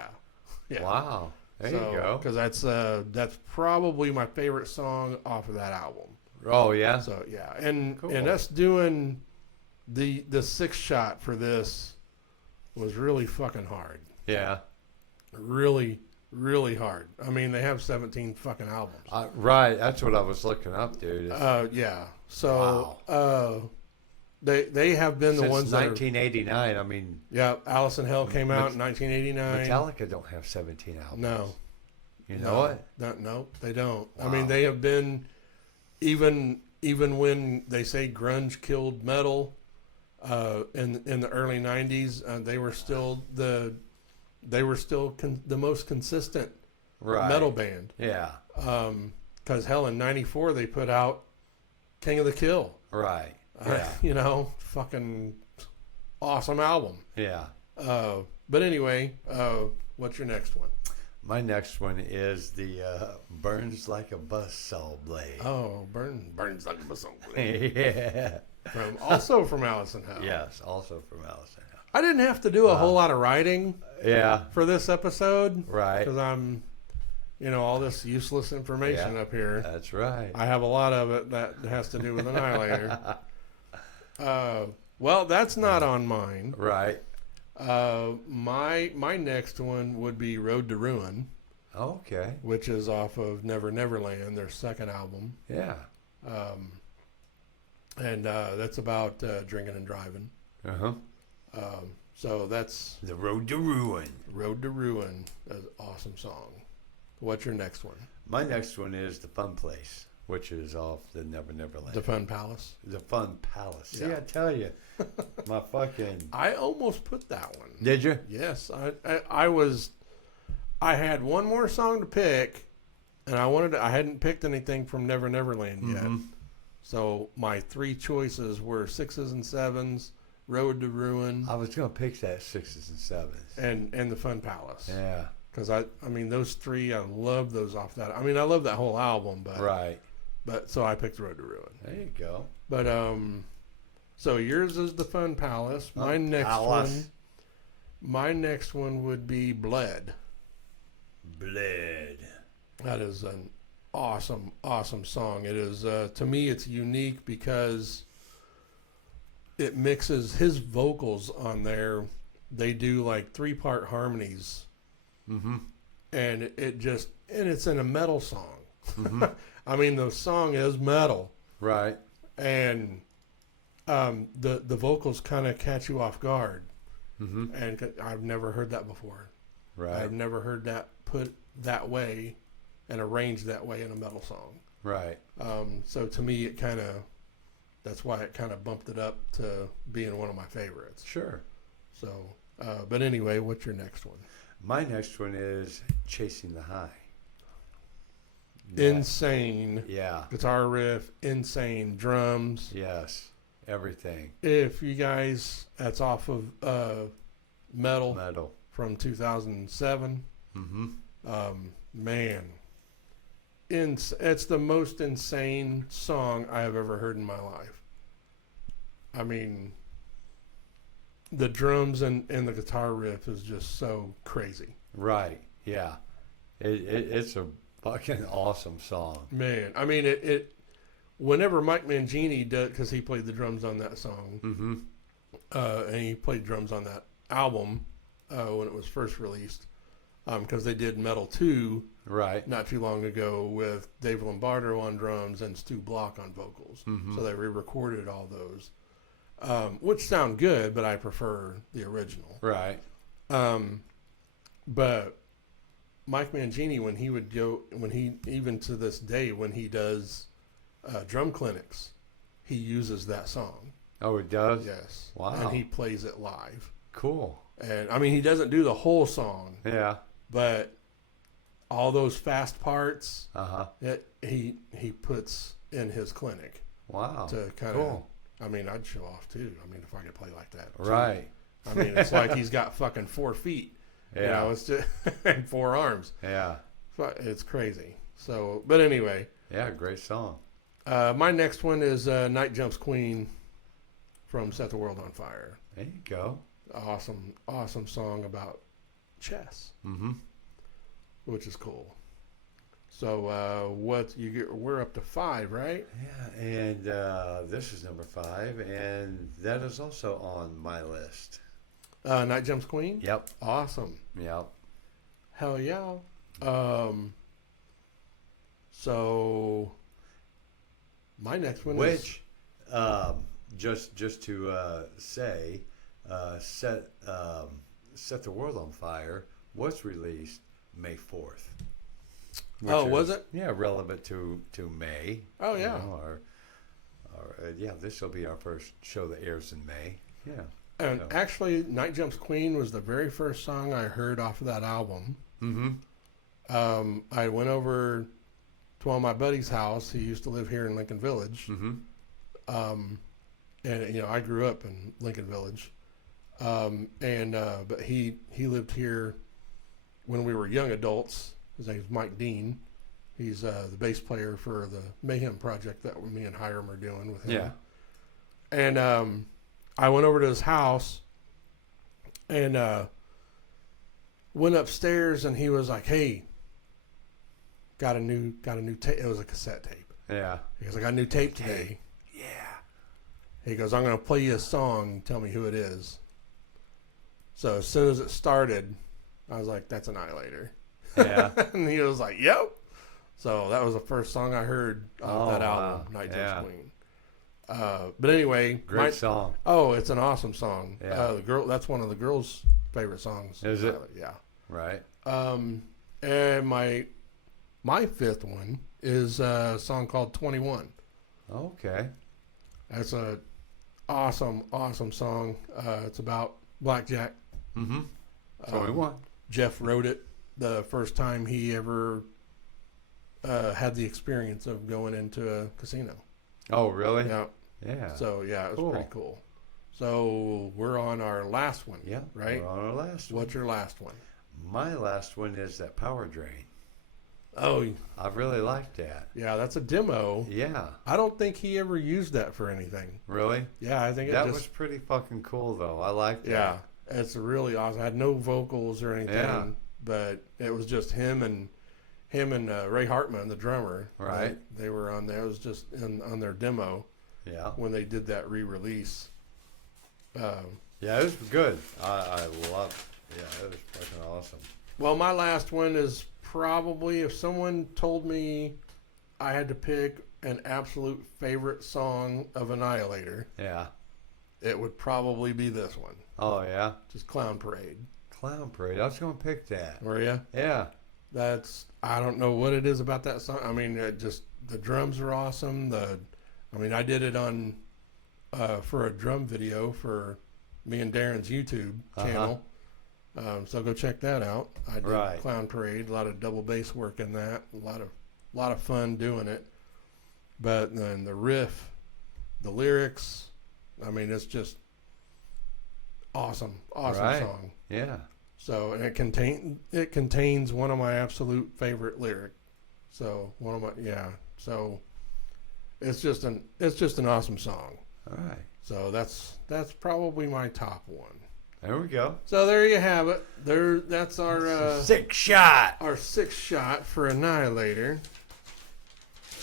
Yeah. Wow. There you go. Because that's probably my favorite song off of that album. Oh, yeah? So, yeah. And cool. And us doing the 6-shot for this was really fucking hard. Yeah. Really, really hard. I mean, they have 17 fucking albums. Right. That's what I was looking up, dude. Yeah. So, wow. They have been the Since ones 1989, I mean... Yeah, Alice in Hell came out in 1989. Metallica don't have 17 albums. No. You know what? No, they don't. Wow. I mean, they have been... Even when they say grunge killed metal in the early 90s, they were still the most consistent metal band. Yeah. Because hell, in '94 they put out King of the Kill. Right. Yeah. Fucking awesome album. Yeah. But anyway, what's your next one? My next one is the Burns Like a Buzzsaw Blade. Oh, burns like a buzzsaw blade. Yeah. Also from Alice in Hell. Yes, also from Alice in Hell. I didn't have to do a whole lot of writing. Yeah. For this episode. Right. Because I'm, all this useless information up here. That's right. I have a lot of it that has to do with Annihilator. Well, that's not on mine. Right. My next one would be Road to Ruin. Okay. Which is off of Never Neverland, their second album. Yeah. And that's about drinking and driving. Uh-huh. So that's... The Road to Ruin. Road to Ruin. That's an awesome song. What's your next one? My next one is The Fun Place, which is off the Never Neverland. The Fun Palace? The Fun Palace. See, Yeah. I tell you. My fucking... I almost put that one. Did you? Yes. I had one more song to pick, and I hadn't picked anything from Never Neverland yet. Mm-hmm. So my 3 choices were 6s and 7s, Road to Ruin, I was going to pick that 6s and 7s. and The Fun Palace. Yeah. Because I mean those 3, I love those off that. I mean I love that whole album, but Right. But so I picked Road to Ruin. There you go. But so yours is The Fun Palace. My next one would be Bled. Bled. That is an awesome, awesome song. It is to me it's unique because it mixes his vocals on there. They do like 3-part harmonies. Mm-hmm. And it's in a metal song. Mm-hmm. I mean, the song is metal. Right. And the vocals kind of catch you off guard. Mm-hmm. And I've never heard that before. Right. I've never heard that put that way and arranged that way in a metal song. Right. So to me, that's why it kind of bumped it up to being one of my favorites. Sure. So, but anyway, what's your next one? My next one is Chasing the High. Insane. Yeah. Guitar riff, insane drums. Yes. Everything. If you guys, that's off of Metal from 2007. Mm-hmm. Man, it's the most insane song I have ever heard in my life. I mean, the drums and the guitar riff is just so crazy. Right. Yeah. It's a fucking awesome song. Man, I mean, it whenever Mike Mangini does, because he played the drums on that song, Mm-hmm. And he played drums on that album when it was first released, because they did Metal 2 Right. not too long ago with Dave Lombardo on drums and Stu Block on vocals. Mm-hmm. So they re-recorded all those, which sound good, but I prefer the original. Right. But Mike Mangini, even to this day, when he does drum clinics, he uses that song. Oh, it does? Yes. Wow. And he plays it live. Cool. And I mean, he doesn't do the whole song, Yeah. but all those fast parts, Uh-huh. he puts in his clinic Wow. to kind of. Cool. I mean, I'd show off too. I mean, if I could play like that. too. Right. I mean, it's like he's got fucking 4 feet. Yeah. You know, it's just and 4 arms. Yeah. It's crazy. So, but anyway, Yeah, great song. my next one is Night Jumps Queen from Set the World on Fire. There you go. Awesome song about chess, Mm-hmm. which is cool. So, we're up to 5, right? Yeah, and this is number 5, and that is also on my list. Night Jumps Queen? Yep. Awesome. Yep. Hell yeah. So my next one is Which, just to say, Set the World on Fire was released May 4th. was it? Yeah, relevant to May. Oh, yeah. You know, yeah, this will be our first show that airs in May. Yeah. And So. actually, Night Jumps Queen was the very first song I heard off of that album. Mm-hmm. I went over to one of my buddy's house. He used to live here in Lincoln Village. Mm-hmm. And, you know, I grew up in Lincoln Village. But he lived here when we were young adults. His name's Mike Dean. He's the bass player for the Mayhem project that me and Hiram are doing with him. Yeah. And I went over to his house and went upstairs, and he was like, "Hey, got a new tape." It was a cassette tape. Yeah. He goes, "I got a new tape today." Yeah. He goes, "I'm going to play you a song. Tell me who it is." So as soon as it started, I was like, "That's Annihilator." Yeah. And he was like, "Yep." So that was the first song I heard off that album, wow. Night Yeah. Jumps Queen. But anyway, Great song. Oh, it's an awesome song. Yeah. That's one of the girls' favorite songs. Is it? Yeah. Right. And my fifth one is a song called 21. Okay. That's a awesome song. It's about blackjack. Mm-hmm. 21. Jeff wrote it the first time he ever had the experience of going into a casino. Oh, really? Yeah. Yeah. So yeah, it was Cool. pretty cool. So we're on our last one. Yeah. Right. We're on our last one. What's your last one? My last one is that Power Drain. Oh, I really like that. yeah, that's a demo. Yeah. I don't think he ever used that for anything. Really? Yeah, I think That it was just pretty fucking cool, though. I liked that. yeah, it's really awesome. I had no vocals or anything, Yeah. but it was just him and Ray Hartman, the drummer. Right. They were on there. It was just on their demo Yeah. when they did that re-release. Yeah, it was good. I loved it. Yeah, it was fucking awesome. Well, my last one is probably if someone told me I had to pick an absolute favorite song of Annihilator, Yeah. it would probably be this one, Oh, yeah? just Clown Parade. Clown Parade. I was going to pick that. Were you? Yeah. I don't know what it is about that song. I mean, just the drums are awesome. I did it on for a drum video for me and Darren's YouTube channel. So go check that out. I did Right. Clown Parade, a lot of double bass work in that, a lot of fun doing it. But then the riff, the lyrics, I mean, it's just awesome Right. song. Yeah. So, and it contains one of my absolute favorite lyrics. So so it's just an awesome song. All right. So that's probably my top one. There we go. So there you have it. That's our sixth shot. Our sixth shot for Annihilator.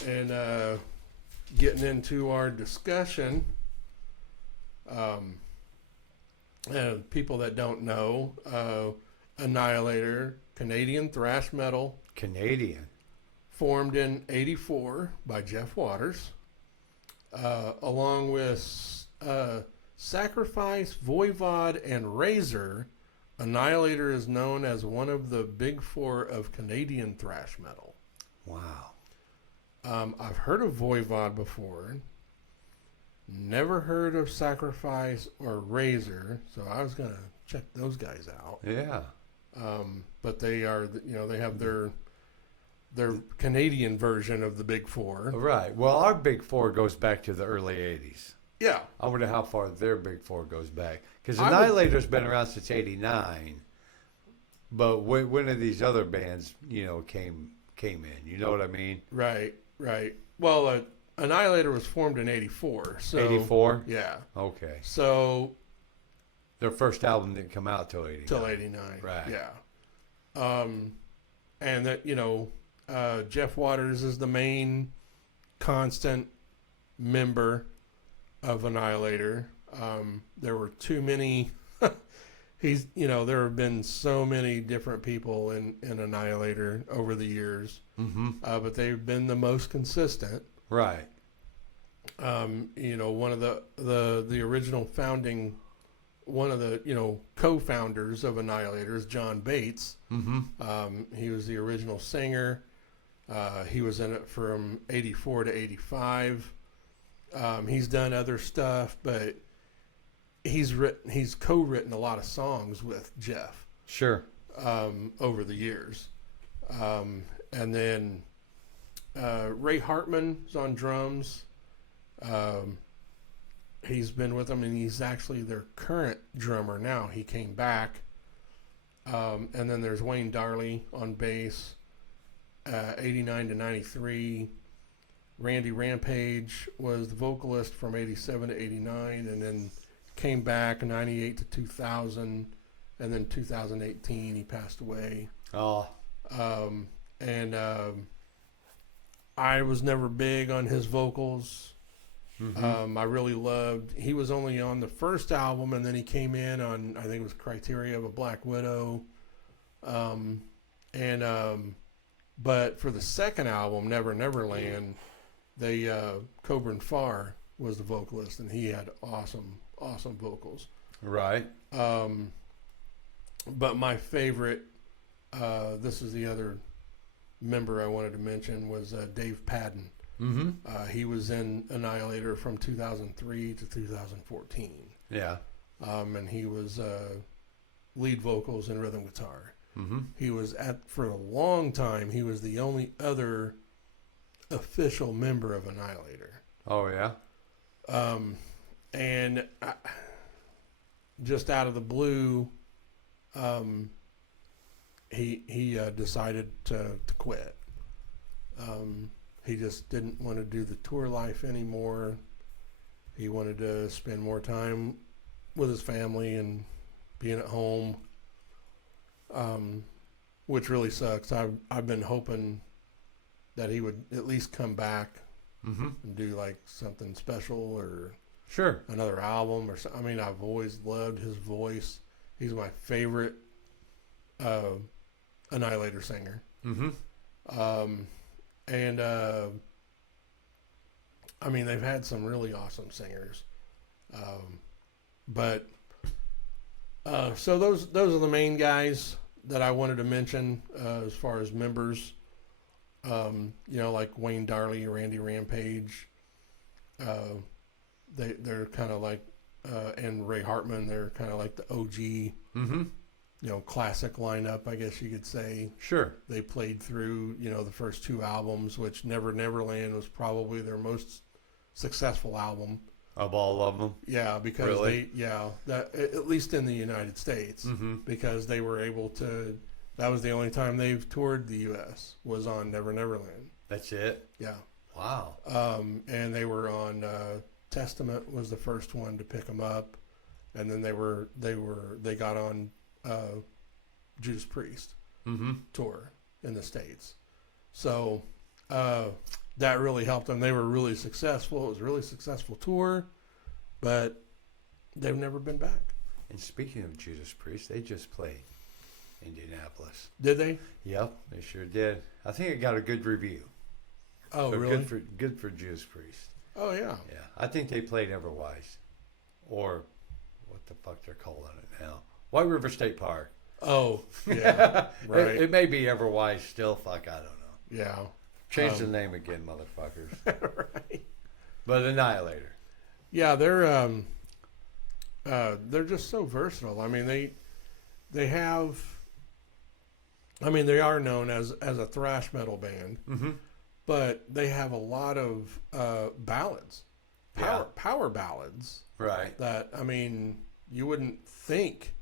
And getting into our discussion. And people that don't know, Annihilator, Canadian thrash metal. Canadian. Formed in '84 by Jeff Waters, along with Sacrifice, Voivod, and Razor. Annihilator is known as one of the big four of Canadian thrash metal. Wow. I've heard of Voivod before. Never heard of Sacrifice or Razor, so I was going to check those guys out. Yeah. But they are, they have their Canadian version of the Big Four. Right. Well, our Big Four goes back to the early 80s. Yeah. I wonder how far their Big Four goes back. Because Annihilator's been around since 89. But when of these other bands, came in? You know what I mean? Right. Well, Annihilator was formed in '84. So 84? Yeah. Okay. So their first album didn't come out till 89. Till '89. Right. Yeah. And that, Jeff Waters is the main constant member of Annihilator. There were too many. There have been so many different people in Annihilator over the years. Mm-hmm. But they've been the most consistent. Right. One of the original founding, one of the, co-founders of Annihilator is John Bates. Mm-hmm. He was the original singer. He was in it from '84 to '85. He's done other stuff, but he's co-written a lot of songs with Jeff. Sure. Over the years. And then Ray Hartman is on drums. He's been with them, and he's actually their current drummer now. He came back. And then there's Wayne Darley on bass, 89 to 93. Randy Rampage was the vocalist from 87 to 89, and then came back 98 to 2000, and then 2018 he passed away. Oh. I was never big on his vocals. Mm-hmm. I really loved. He was only on the first album, and then he came in on, I think it was Criteria of a Black Widow. But for the second album, Never Neverland, Coburn Farr was the vocalist, and he had awesome vocals. Right. But my favorite, this is the other member I wanted to mention, was Dave Padden. Mm-hmm. He was in Annihilator from 2003 to 2014. Yeah. And he was lead vocals and rhythm guitar. Mm-hmm. He was for a long time, he was the only other official member of Annihilator. Oh, yeah? And just out of the blue, he decided to quit. He just didn't want to do the tour life anymore. He wanted to spend more time with his family and being at home, which really sucks. I've been hoping that he would at least come back mm-hmm. and do like something special or sure another album or something. I mean, I've always loved his voice. He's my favorite Annihilator singer. Mm-hmm. I mean, they've had some really awesome singers. So those are the main guys that I wanted to mention as far as members. Like Wayne Darley, Randy Rampage. They're kind of like, and Ray Hartman, they're kind of like the OG, mm-hmm. Classic lineup, I guess you could say. Sure. They played through, the first two albums, which Never Neverland was probably their most successful album. Of all of them? Yeah, because really? That at least in the United States, mm-hmm. because they were able to, that was the only time they've toured the U.S. was on Never Neverland. That's it? Yeah. Wow. And they were on Testament was the first one to pick them up, and then they got on Judas Priest tour in the States. So that really helped them. They were really successful. It was a really successful tour, but they've never been back. And speaking of Judas Priest, they just played Indianapolis. Did they? Yep, they sure did. I think it got a good review. Oh, so really? Good for Judas Priest. Oh, yeah. Yeah, I think they played Everwise, or what the fuck they're calling it now, White River State Park. Oh, yeah, right. It may be Everwise still. Fuck, I don't know. Yeah. Change the name again, motherfuckers. Right. But Annihilator. Yeah, they're just so versatile. I mean, they have. I mean, they are known as a thrash metal band, but they have a lot of ballads, power ballads. Right. That, I mean, you wouldn't think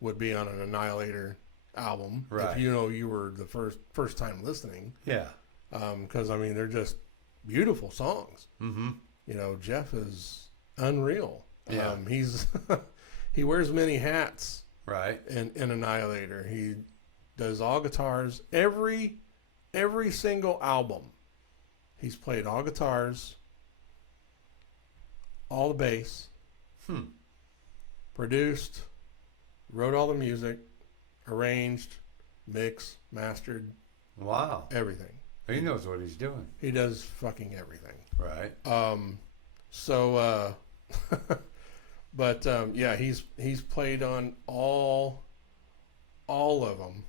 would be on an Annihilator album, right, if you were the first time listening. Yeah. Because I mean, they're just beautiful songs. Jeff is unreal. Yeah. He wears many hats. Right. In Annihilator, he does all guitars. Every single album, he's played all guitars, all the bass, produced, wrote all the music, arranged, mixed, mastered. Wow. Everything. He knows what he's doing. He does fucking everything. Right. But yeah, he's played on all of them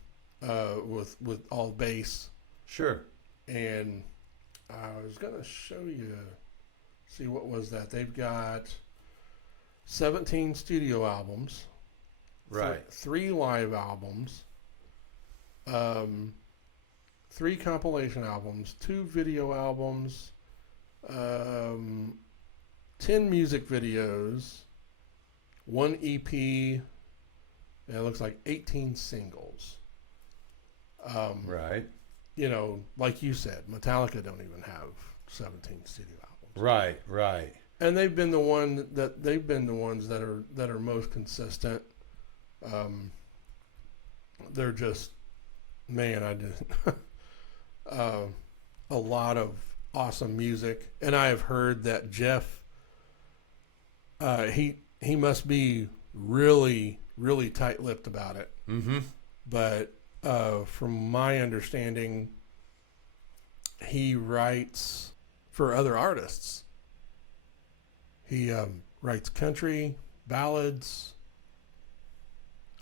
with all bass. Sure. And I was gonna show you. See, what was that? They've got 17 studio albums. Right. 3 live albums. 3 compilation albums, 2 video albums, 10 music videos, 1 EP, and it looks like 18 singles. Right. Like you said, Metallica don't even have 17 studio albums. Right, right. And they've been the ones that are most consistent. They're just, man, I just a lot of awesome music, and I have heard that Jeff, he must be really, really tight-lipped about it. But from my understanding, he writes for other artists. He writes country, ballads,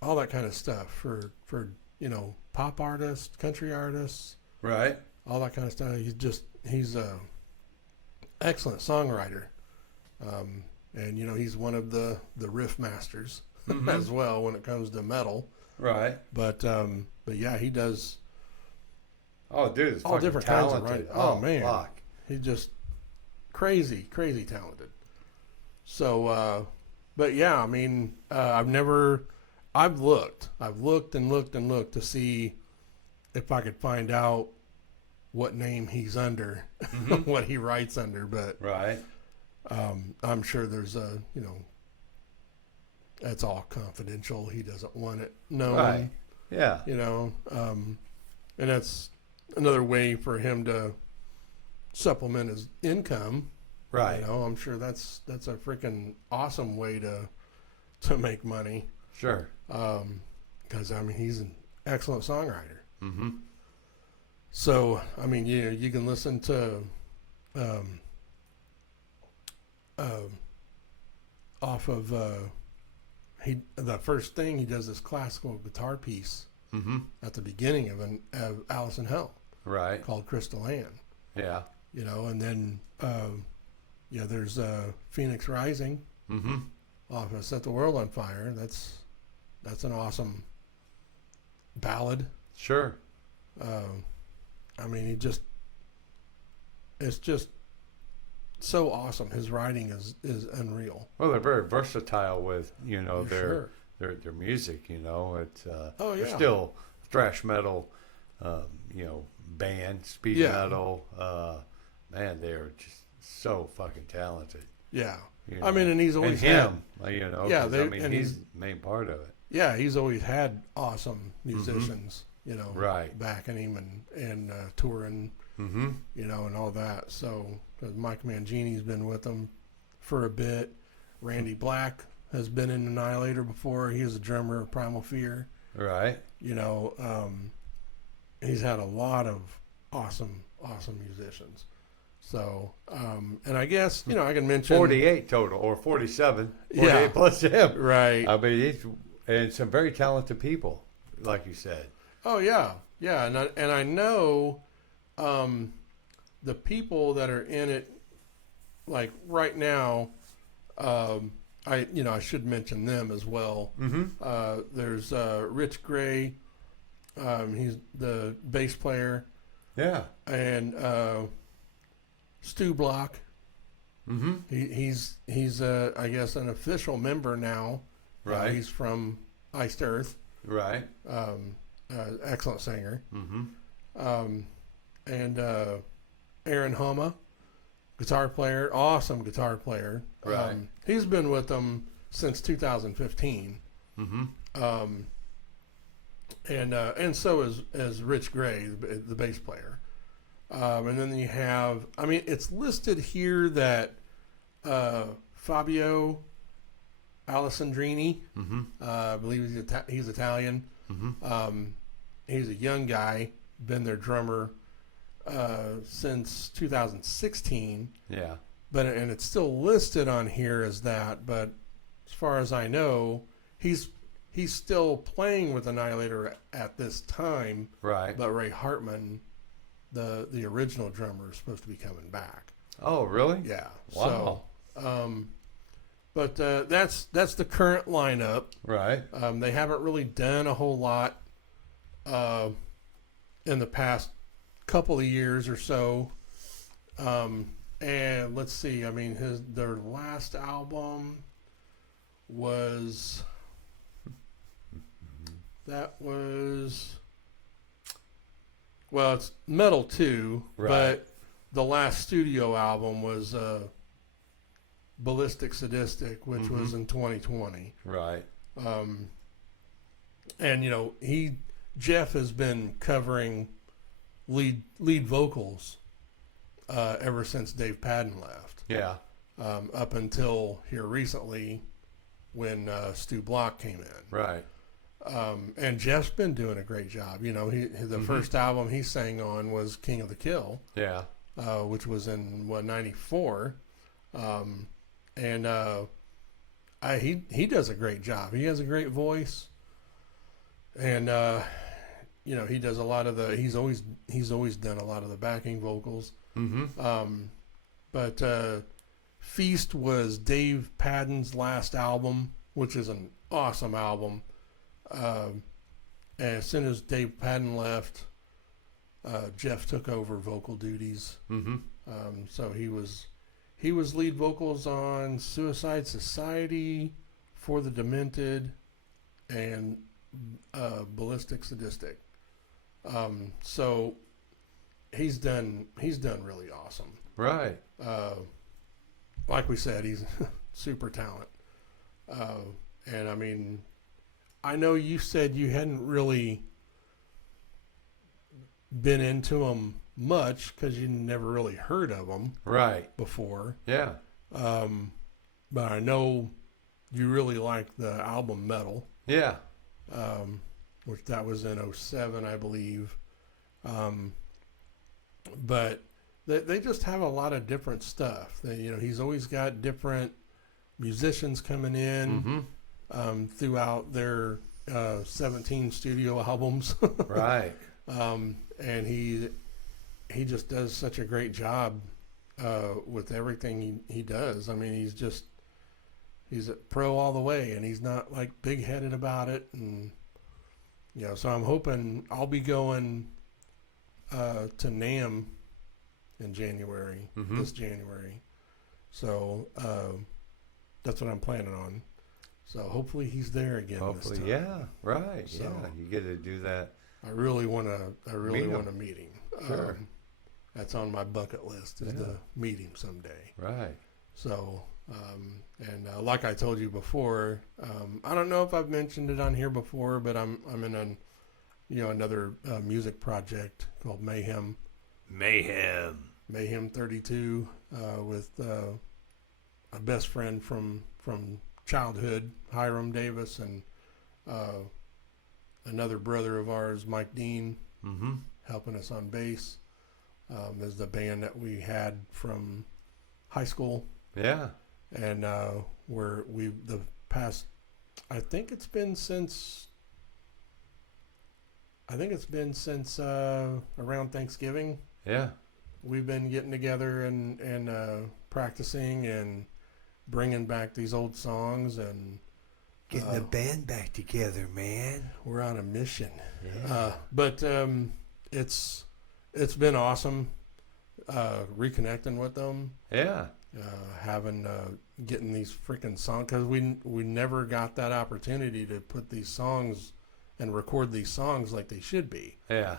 all that kind of stuff for pop artists, country artists. Right. All that kind of stuff. He's a excellent songwriter. And he's one of the riff masters as well when it comes to metal. Right. But yeah, he does all different talented. Kinds of writing. Oh man. Fuck. He's just crazy talented. So but yeah, I mean, I've looked and looked to see if I could find out what name he's under, what he writes under, but right. I'm sure there's that's all confidential. He doesn't want it known. Right. Yeah. And that's another way for him to supplement his income. Right. I'm sure that's a freaking awesome way to make money. Sure. Because I mean, he's an excellent songwriter. So I mean, you can listen to off of the first thing he does this classical guitar piece at the beginning of Alice in Hell, right, called Crystal Ann. Yeah. And then there's Phoenix Rising off of Set the World on Fire. That's an awesome ballad. Sure. I mean, it's just so awesome. His writing is unreal. Well, they're very versatile with Sure. their music. It's they're yeah. still thrash metal, band, speed Yeah. metal. Man, they're just so fucking talented. Yeah. You I know? mean, and he's always and had. him, you know. Yeah, 'Cause, I mean, he's the main part of it. Yeah, he's always had awesome musicians, you know, Right. backing him and touring, Mm-hmm. you know, and all that. So, 'cause Mike Mangini's been with them for a bit. Randy Black has been in Annihilator before. He was a drummer of Primal Fear. Right. You know, he's had a lot of awesome musicians. So, and I guess, you know, I can mention 48 total, or 47. 48 Yeah. plus him. Right. I mean, and some very talented people, like you said. Oh yeah, yeah, and I know the people that are in it, like right now. I should mention them as well. Mm-hmm. There's Rich Gray. He's the bass player, Yeah. and Stu Block. Mm-hmm. He's I guess an official member now. Right. He's from Iced Earth. Right. Excellent singer. Mm-hmm. And Aaron Homa, guitar player, awesome guitar player. Right. He's been with them since 2015. Mm-hmm. And so is Rich Gray, the bass player. And then you have, I mean, it's listed here that Fabio Alessandrini, Mm-hmm. I believe he's Italian. Mm-hmm. He's a young guy, been their drummer since 2016. Yeah. And it's still listed on here as that, but as far as I know, he's still playing with Annihilator at this time. Right. But Ray Hartman, the original drummer, is supposed to be coming back. Oh, really? Yeah. Wow. So, but that's the current lineup. Right. They haven't really done a whole lot in the past couple of years or so. And let's see. I mean, their last album was it's Metal 2, Right. but the last studio album was Ballistic Sadistic, which was in 2020. Right. And you know, Jeff has been covering lead vocals ever since Dave Padden left. Yeah. Up until here recently, when Stu Block came in. Right. And Jeff's been doing a great job. You know, the first album he sang on was King of the Kill. Yeah. Which was in 94. He does a great job. He has a great voice. And you know, he does a lot of he's always done a lot of the backing vocals. Mm-hmm. But Feast was Dave Padden's last album, which is an awesome album. And as soon as Dave Padden left, Jeff took over vocal duties. Mm-hmm. So he was lead vocals on Suicide Society, For the Demented, and Ballistic Sadistic. So he's done really awesome. Right. Like we said, he's super talent. And I mean, I know you said you hadn't really been into them much because you never really heard of them Right. before. Yeah. But I know you really like the album Metal. Yeah. Which that was in 07, I believe. But they just have a lot of different stuff. He's always got different musicians coming in throughout their 17 studio albums. Right. And he just does such a great job with everything he does. I mean, he's a pro all the way, and he's not like big-headed about it. And so I'm hoping I'll be going to NAMM in January, this January. So that's what I'm planning on. So hopefully he's there again. Hopefully, this time. yeah, right. So, yeah, you get to do that. I really want to meet him. Sure. That's on my bucket list is to meet him someday. Right. So And like I told you before, I don't know if I've mentioned it on here before, but I'm in another music project called Mayhem 32 with a best friend from childhood, Hiram Davis, and another brother of ours, Mike Dean, helping us on bass. Is the band that we had from high school. Yeah. And the past, I think it's been since around Thanksgiving. Yeah. We've been getting together and practicing and bringing back these old songs and getting the band back together, man. We're on a mission. Yeah. But it's been awesome reconnecting with them. Yeah. Getting these freaking songs, because we never got that opportunity to put these songs and record these songs like they should be. Yeah.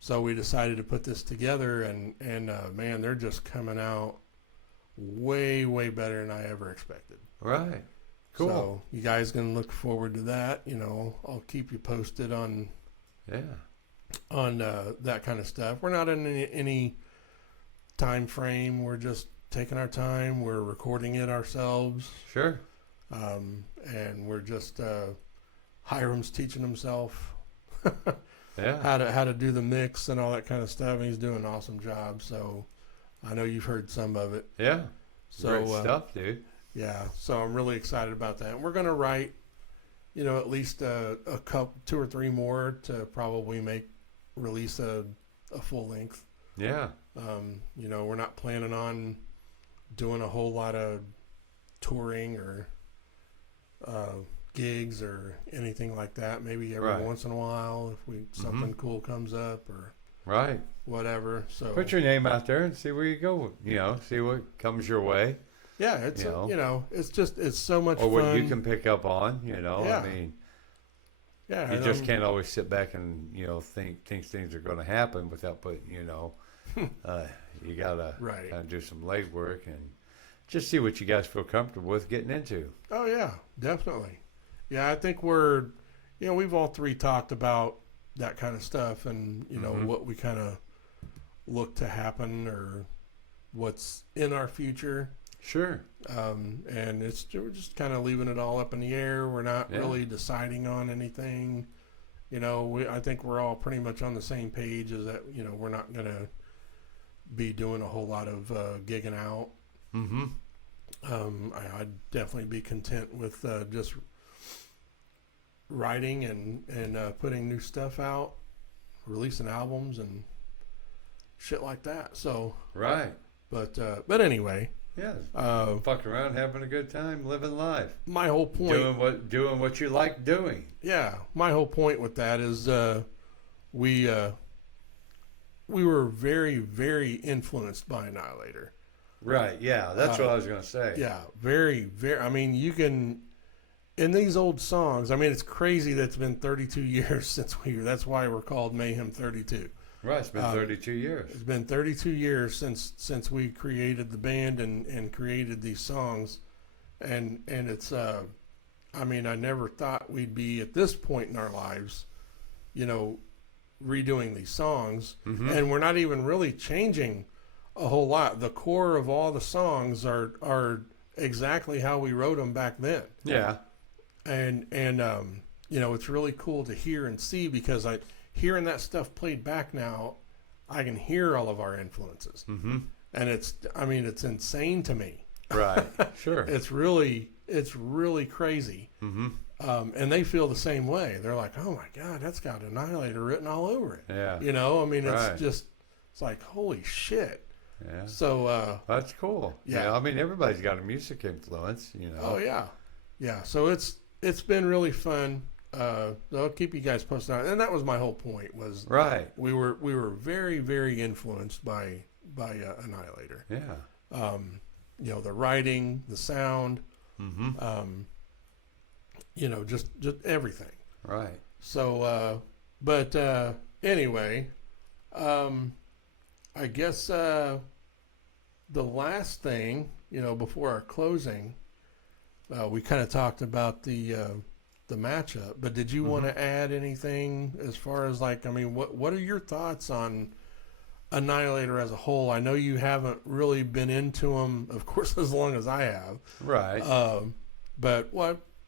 So we decided to put this together, and man, they're just coming out way, way better than I ever expected. Right. Cool. So you guys can look forward to that. I'll keep you posted on that kind of stuff. We're not in any time frame. We're just taking our time. We're recording it ourselves. Sure. And we're just Hiram's teaching himself yeah. how to do the mix and all that kind of stuff. And he's doing an awesome job. So I know you've heard some of it. Yeah. So great stuff, dude. Yeah. So I'm really excited about that. And we're gonna write, at least a couple, 2 or 3 more to probably release a full length. Yeah. We're not planning on doing a whole lot of touring or gigs or anything like that. Maybe every once in a while if something cool comes up or whatever. So put your name out there and see where you go. See what comes your way. Yeah, it's it's so much or fun. what you can pick up on. Yeah. I mean, yeah, you just can't always sit back and think things are going to happen without putting you gotta kind of do some legwork and just see what you guys feel comfortable with getting into. Oh yeah, definitely. Yeah, I think we've all three talked about that kind of stuff and what we kind of look to happen or what's in our future. Sure. And we're just kind of leaving it all up in the air. We're not really deciding on anything. I think we're all pretty much on the same page as that, we're not going to be doing a whole lot of gigging out. Mm-hmm. I'd definitely be content with just writing and putting new stuff out, releasing albums and shit like that. So but anyway, fuck around, having a good time, living life. My whole point, doing what you like doing. Yeah, my whole point with that is we were very, very influenced by Annihilator. Right. Yeah, that's what I was going to say. Yeah, very, very. I mean, you can in these old songs. I mean, it's crazy that it's been 32 years since that's why we're called Mayhem 32. Right, it's been 32 years. It's been 32 years since we created the band and created these songs, and it's I mean, I never thought we'd be at this point in our lives, redoing these songs, and we're not even really changing a whole lot. The core of all the songs are exactly how we wrote them back then. Yeah, and it's really cool to hear and see because hearing that stuff played back now, I can hear all of our influences. Mm-hmm. And it's insane to me. Right. Sure. It's really crazy. Mm-hmm. And they feel the same way. They're like, oh my God, that's got Annihilator written all over it. Yeah. It's like, holy shit. Yeah. So, that's cool. Yeah. I mean, everybody's got a music influence, Oh yeah. Yeah. So it's been really fun. I'll keep you guys posted on it. And that was my whole point was we were very, very influenced by Annihilator. Yeah. The writing, the sound, just everything. Right. So, anyway, I guess the last thing before our closing, we kind of talked about the matchup. But did you want to add anything as far as what are your thoughts on Annihilator as a whole? I know you haven't really been into them, of course, as long as I have. Right. But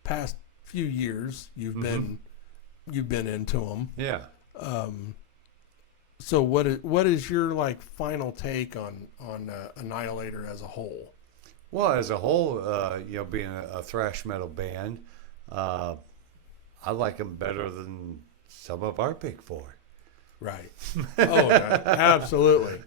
past few years you've been into them. Yeah. So what is your final take on Annihilator as a whole? Well, as a whole, being a thrash metal band, I like them better than some of our big four. Right. Oh, absolutely.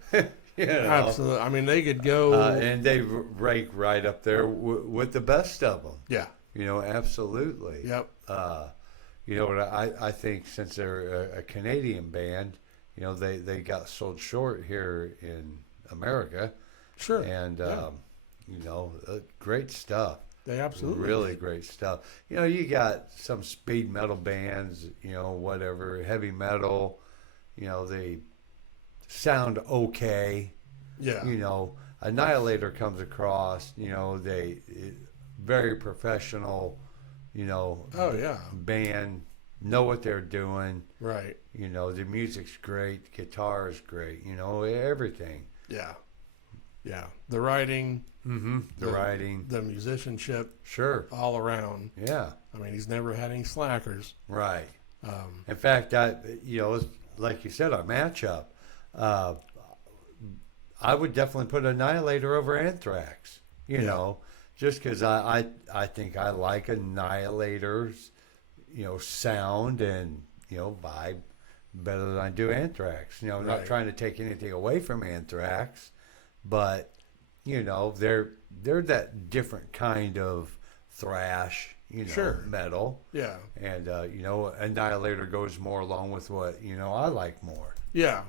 Absolutely. I mean, they could go, and they rank right up there with the best of them. Yeah. Absolutely. Yep. I think since they're a Canadian band, they got sold short here in America. Sure. And great stuff. They absolutely really did. Great stuff. You got some speed metal bands, whatever, heavy metal. They sound okay. Yeah. Annihilator comes across, they very professional, Oh yeah. band, know what they're doing. Right. The music's great, guitar is great, everything. Yeah. Yeah. The writing. The writing. The musicianship. Sure. All around. Yeah. I mean, he's never had any slackers. Right. In fact, like you said, our matchup, I would definitely put Annihilator over Anthrax, just because I think I like Annihilator's, sound and, vibe better than I do Anthrax. I'm not trying to take anything away from Anthrax, but, they're that different kind of thrash, Sure. metal. Yeah. And, Annihilator goes more along with what, I like more. Yeah.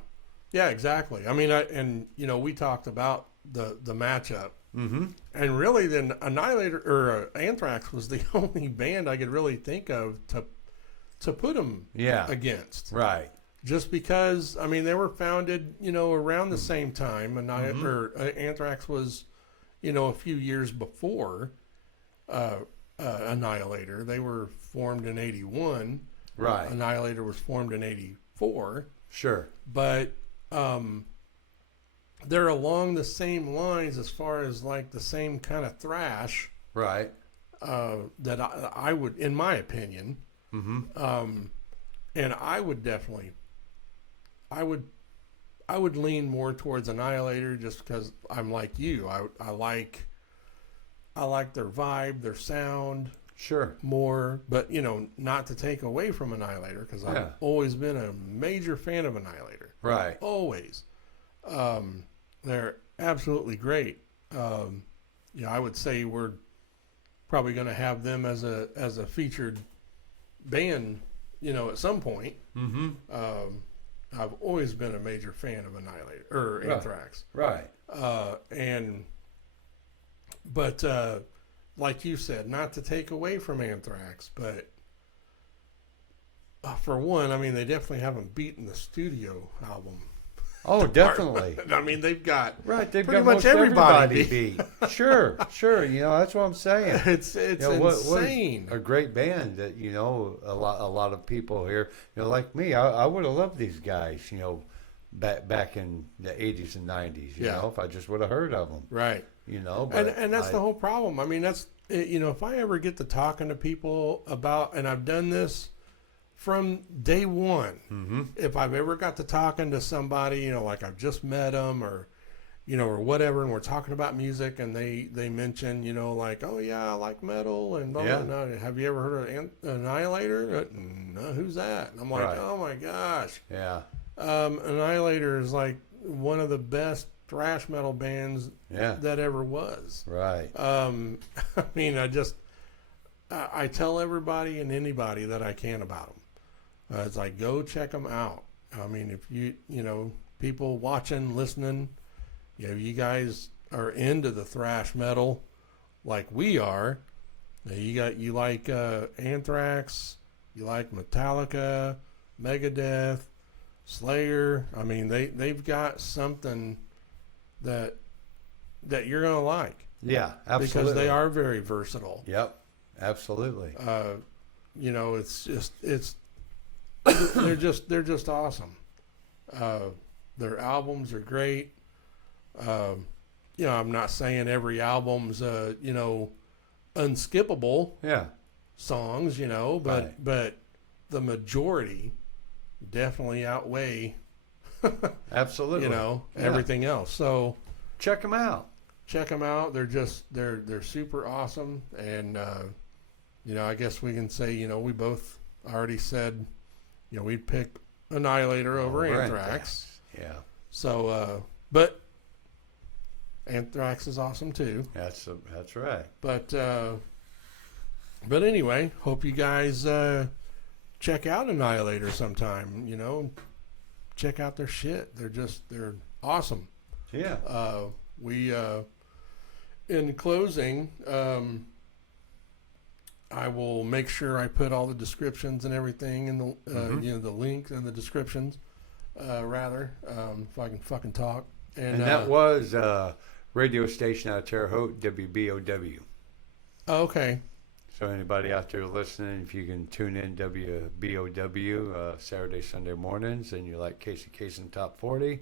Yeah, exactly. I mean, we talked about the matchup. Mm-hmm. And really then Annihilator or Anthrax was the only band I could really think of to put them against. Right. Just because, I mean, they were founded, around the same time. Anthrax was, a few years before Annihilator. They were formed in 81. Right. Annihilator was formed in 84. Sure. But they're along the same lines as far as the same kind of thrash. Right. That I would, in my opinion. Mm-hmm. And I would definitely, I would lean more towards Annihilator just because I'm like you. I like their vibe, their sound. Sure. More, but not to take away from Annihilator because I've always been a major fan of Annihilator. Right. Always. They're absolutely great. I would say we're probably going to have them as a featured band, at some point. Mm-hmm. I've always been a major fan of Annihilator or Anthrax. Right. But like you said, not to take away from Anthrax, but for one, I mean, they definitely haven't beaten the studio album. Oh, definitely. I mean, they've got they've pretty got much most everybody beat. Sure. That's what I'm saying. It's insane. What a great band that a lot of people here, like me. I would have loved these guys, back in the 80s and 90s. If I just would have heard of them. Right. But and that's the whole problem. I mean, that's if I ever get to talking to people about, and I've done this from day one, if I've ever got to talking to somebody, like I've just met them or whatever, and we're talking about music, and they mention, oh yeah, I like metal, and blah, blah, blah. Have you ever heard of Annihilator? No, who's that? And I'm like, oh my gosh. Yeah. Annihilator is like one of the best thrash metal bands that ever was. Right. I mean, I tell everybody and anybody that I can about them. It's like, go check them out. I mean, if people watching, listening, you guys are into the thrash metal like we are. You like Anthrax, you like Metallica, Megadeth, Slayer. I mean, they've got something that you're gonna like. Yeah, absolutely. Because they are very versatile. Yep, absolutely. It's just they're just awesome. Their albums are great. I'm not saying every album's unskippable. Yeah. Songs, but the majority definitely outweigh absolutely everything else. So check them out. They're super awesome. And I guess we can say we both already said we'd pick Annihilator over Anthrax. Yeah. So but Anthrax is awesome too. That's right. But anyway, hope you guys check out Annihilator sometime. Check out their shit. They're awesome. Yeah. We in closing, I will make sure I put all the descriptions and everything in the the links and the descriptions. Rather, if I can fucking talk. And that was radio station out of Terre Haute, WBOW. Okay. So anybody out there listening, if you can tune in WBOW Saturday, Sunday mornings, and you like Casey Kasem Top 40.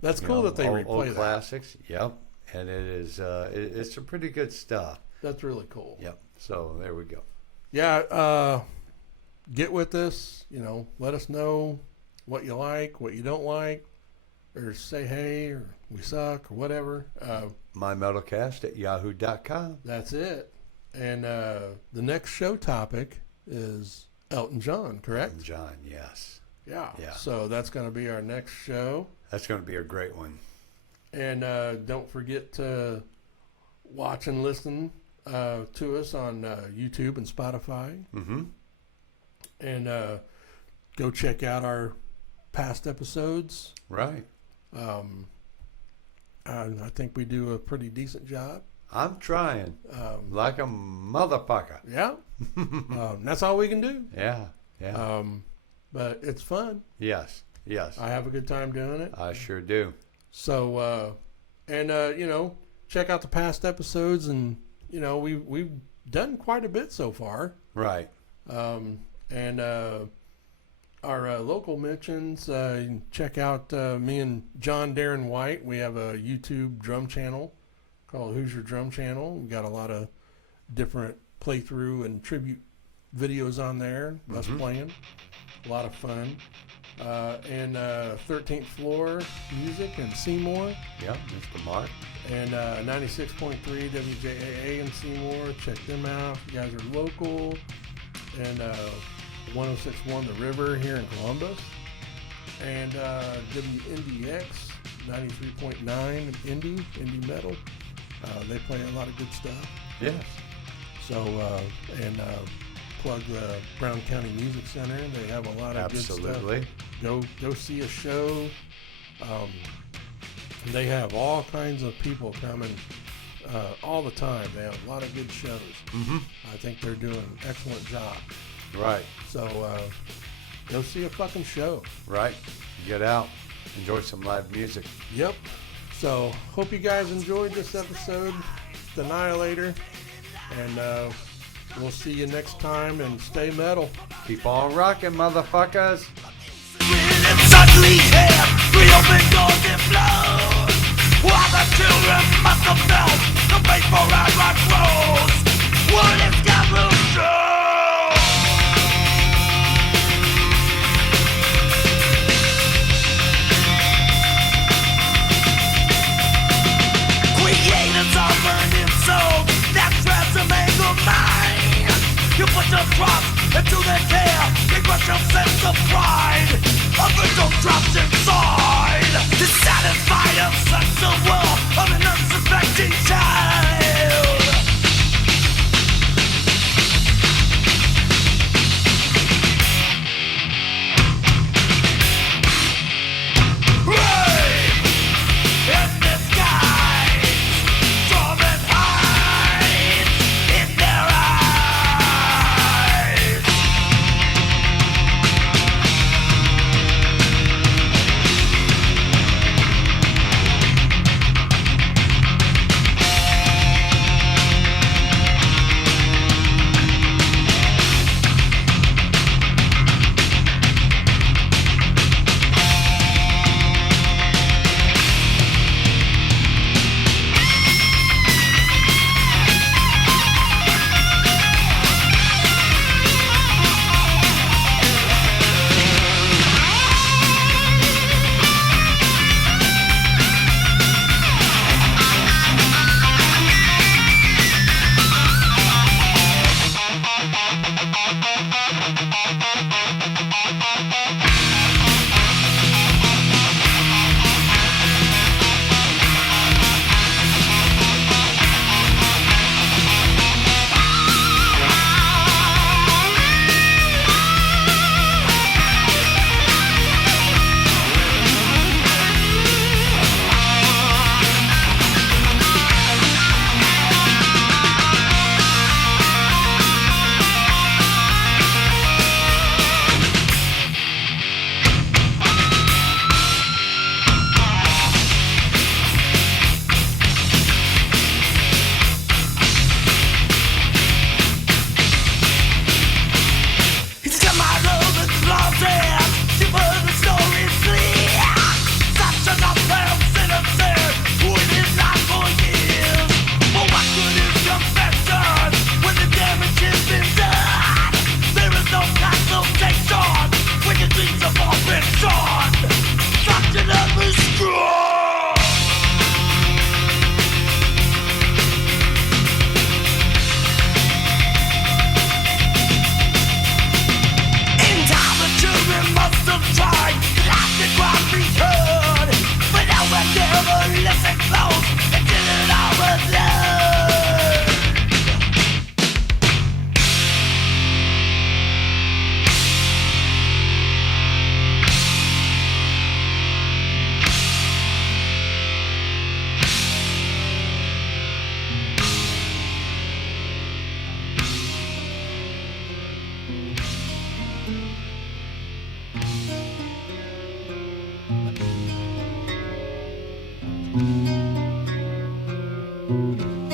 That's cool that they replay old that. Classics. Yep. And it is it's some pretty good stuff. That's really cool. Yep. So there we go. Yeah. Get with us. Let us know what you like, what you don't like, or say hey, or we suck, or whatever. MyMetalCast@yahoo.com. That's it. And the next show topic is Elton John, correct? Elton John, yes. Yeah. So that's going to be our next show. That's going to be a great one. And don't forget to watch and listen to us on YouTube and Spotify. Mm-hmm. And go check out our past episodes. Right. I think we do a pretty decent job. I'm trying. Like a motherfucker. Yeah. That's all we can do. Yeah. But it's fun. Yes. I have a good time doing it. I sure do. So, check out the past episodes, and, we've done quite a bit so far. Right. And our local mentions, check out me and John Darren White. We have a YouTube drum channel called Who's Your Drum Channel. We got a lot of different playthrough and tribute videos on there, us playing. A lot of fun. And 13th Floor Music in Seymour. Yep, Mr. Mark. And 96.3 WJAA in Seymour. Check them out. You guys are local. And 106.1 The River here in Columbus. And WNDX 93.9 Indie Metal. They play a lot of good stuff. Yes. So, plug the Brown County Music Center. They have a lot of good stuff. Absolutely. Go see a show. They have all kinds of people coming all the time. They have a lot of good shows. Mm-hmm. I think they're doing an excellent job. Right. So go see a fucking show. Right. Get out. Enjoy some live music. Yep. So hope you guys enjoyed this episode, The Annihilator. And we'll see you next time, and stay metal. Keep on rocking, motherfuckers. Suddenly here, reopen doors and flow. While the children must have felt the faithful and rock rolls. What is Gabriel show? Creators are burning souls that tries to make a mind. You put your trust into their care, they crush your sense of pride. A victim trapped inside, dissatisfied of sense of will of an unsuspecting child. Brave in disguise, storm and hide in their eyes. Bye.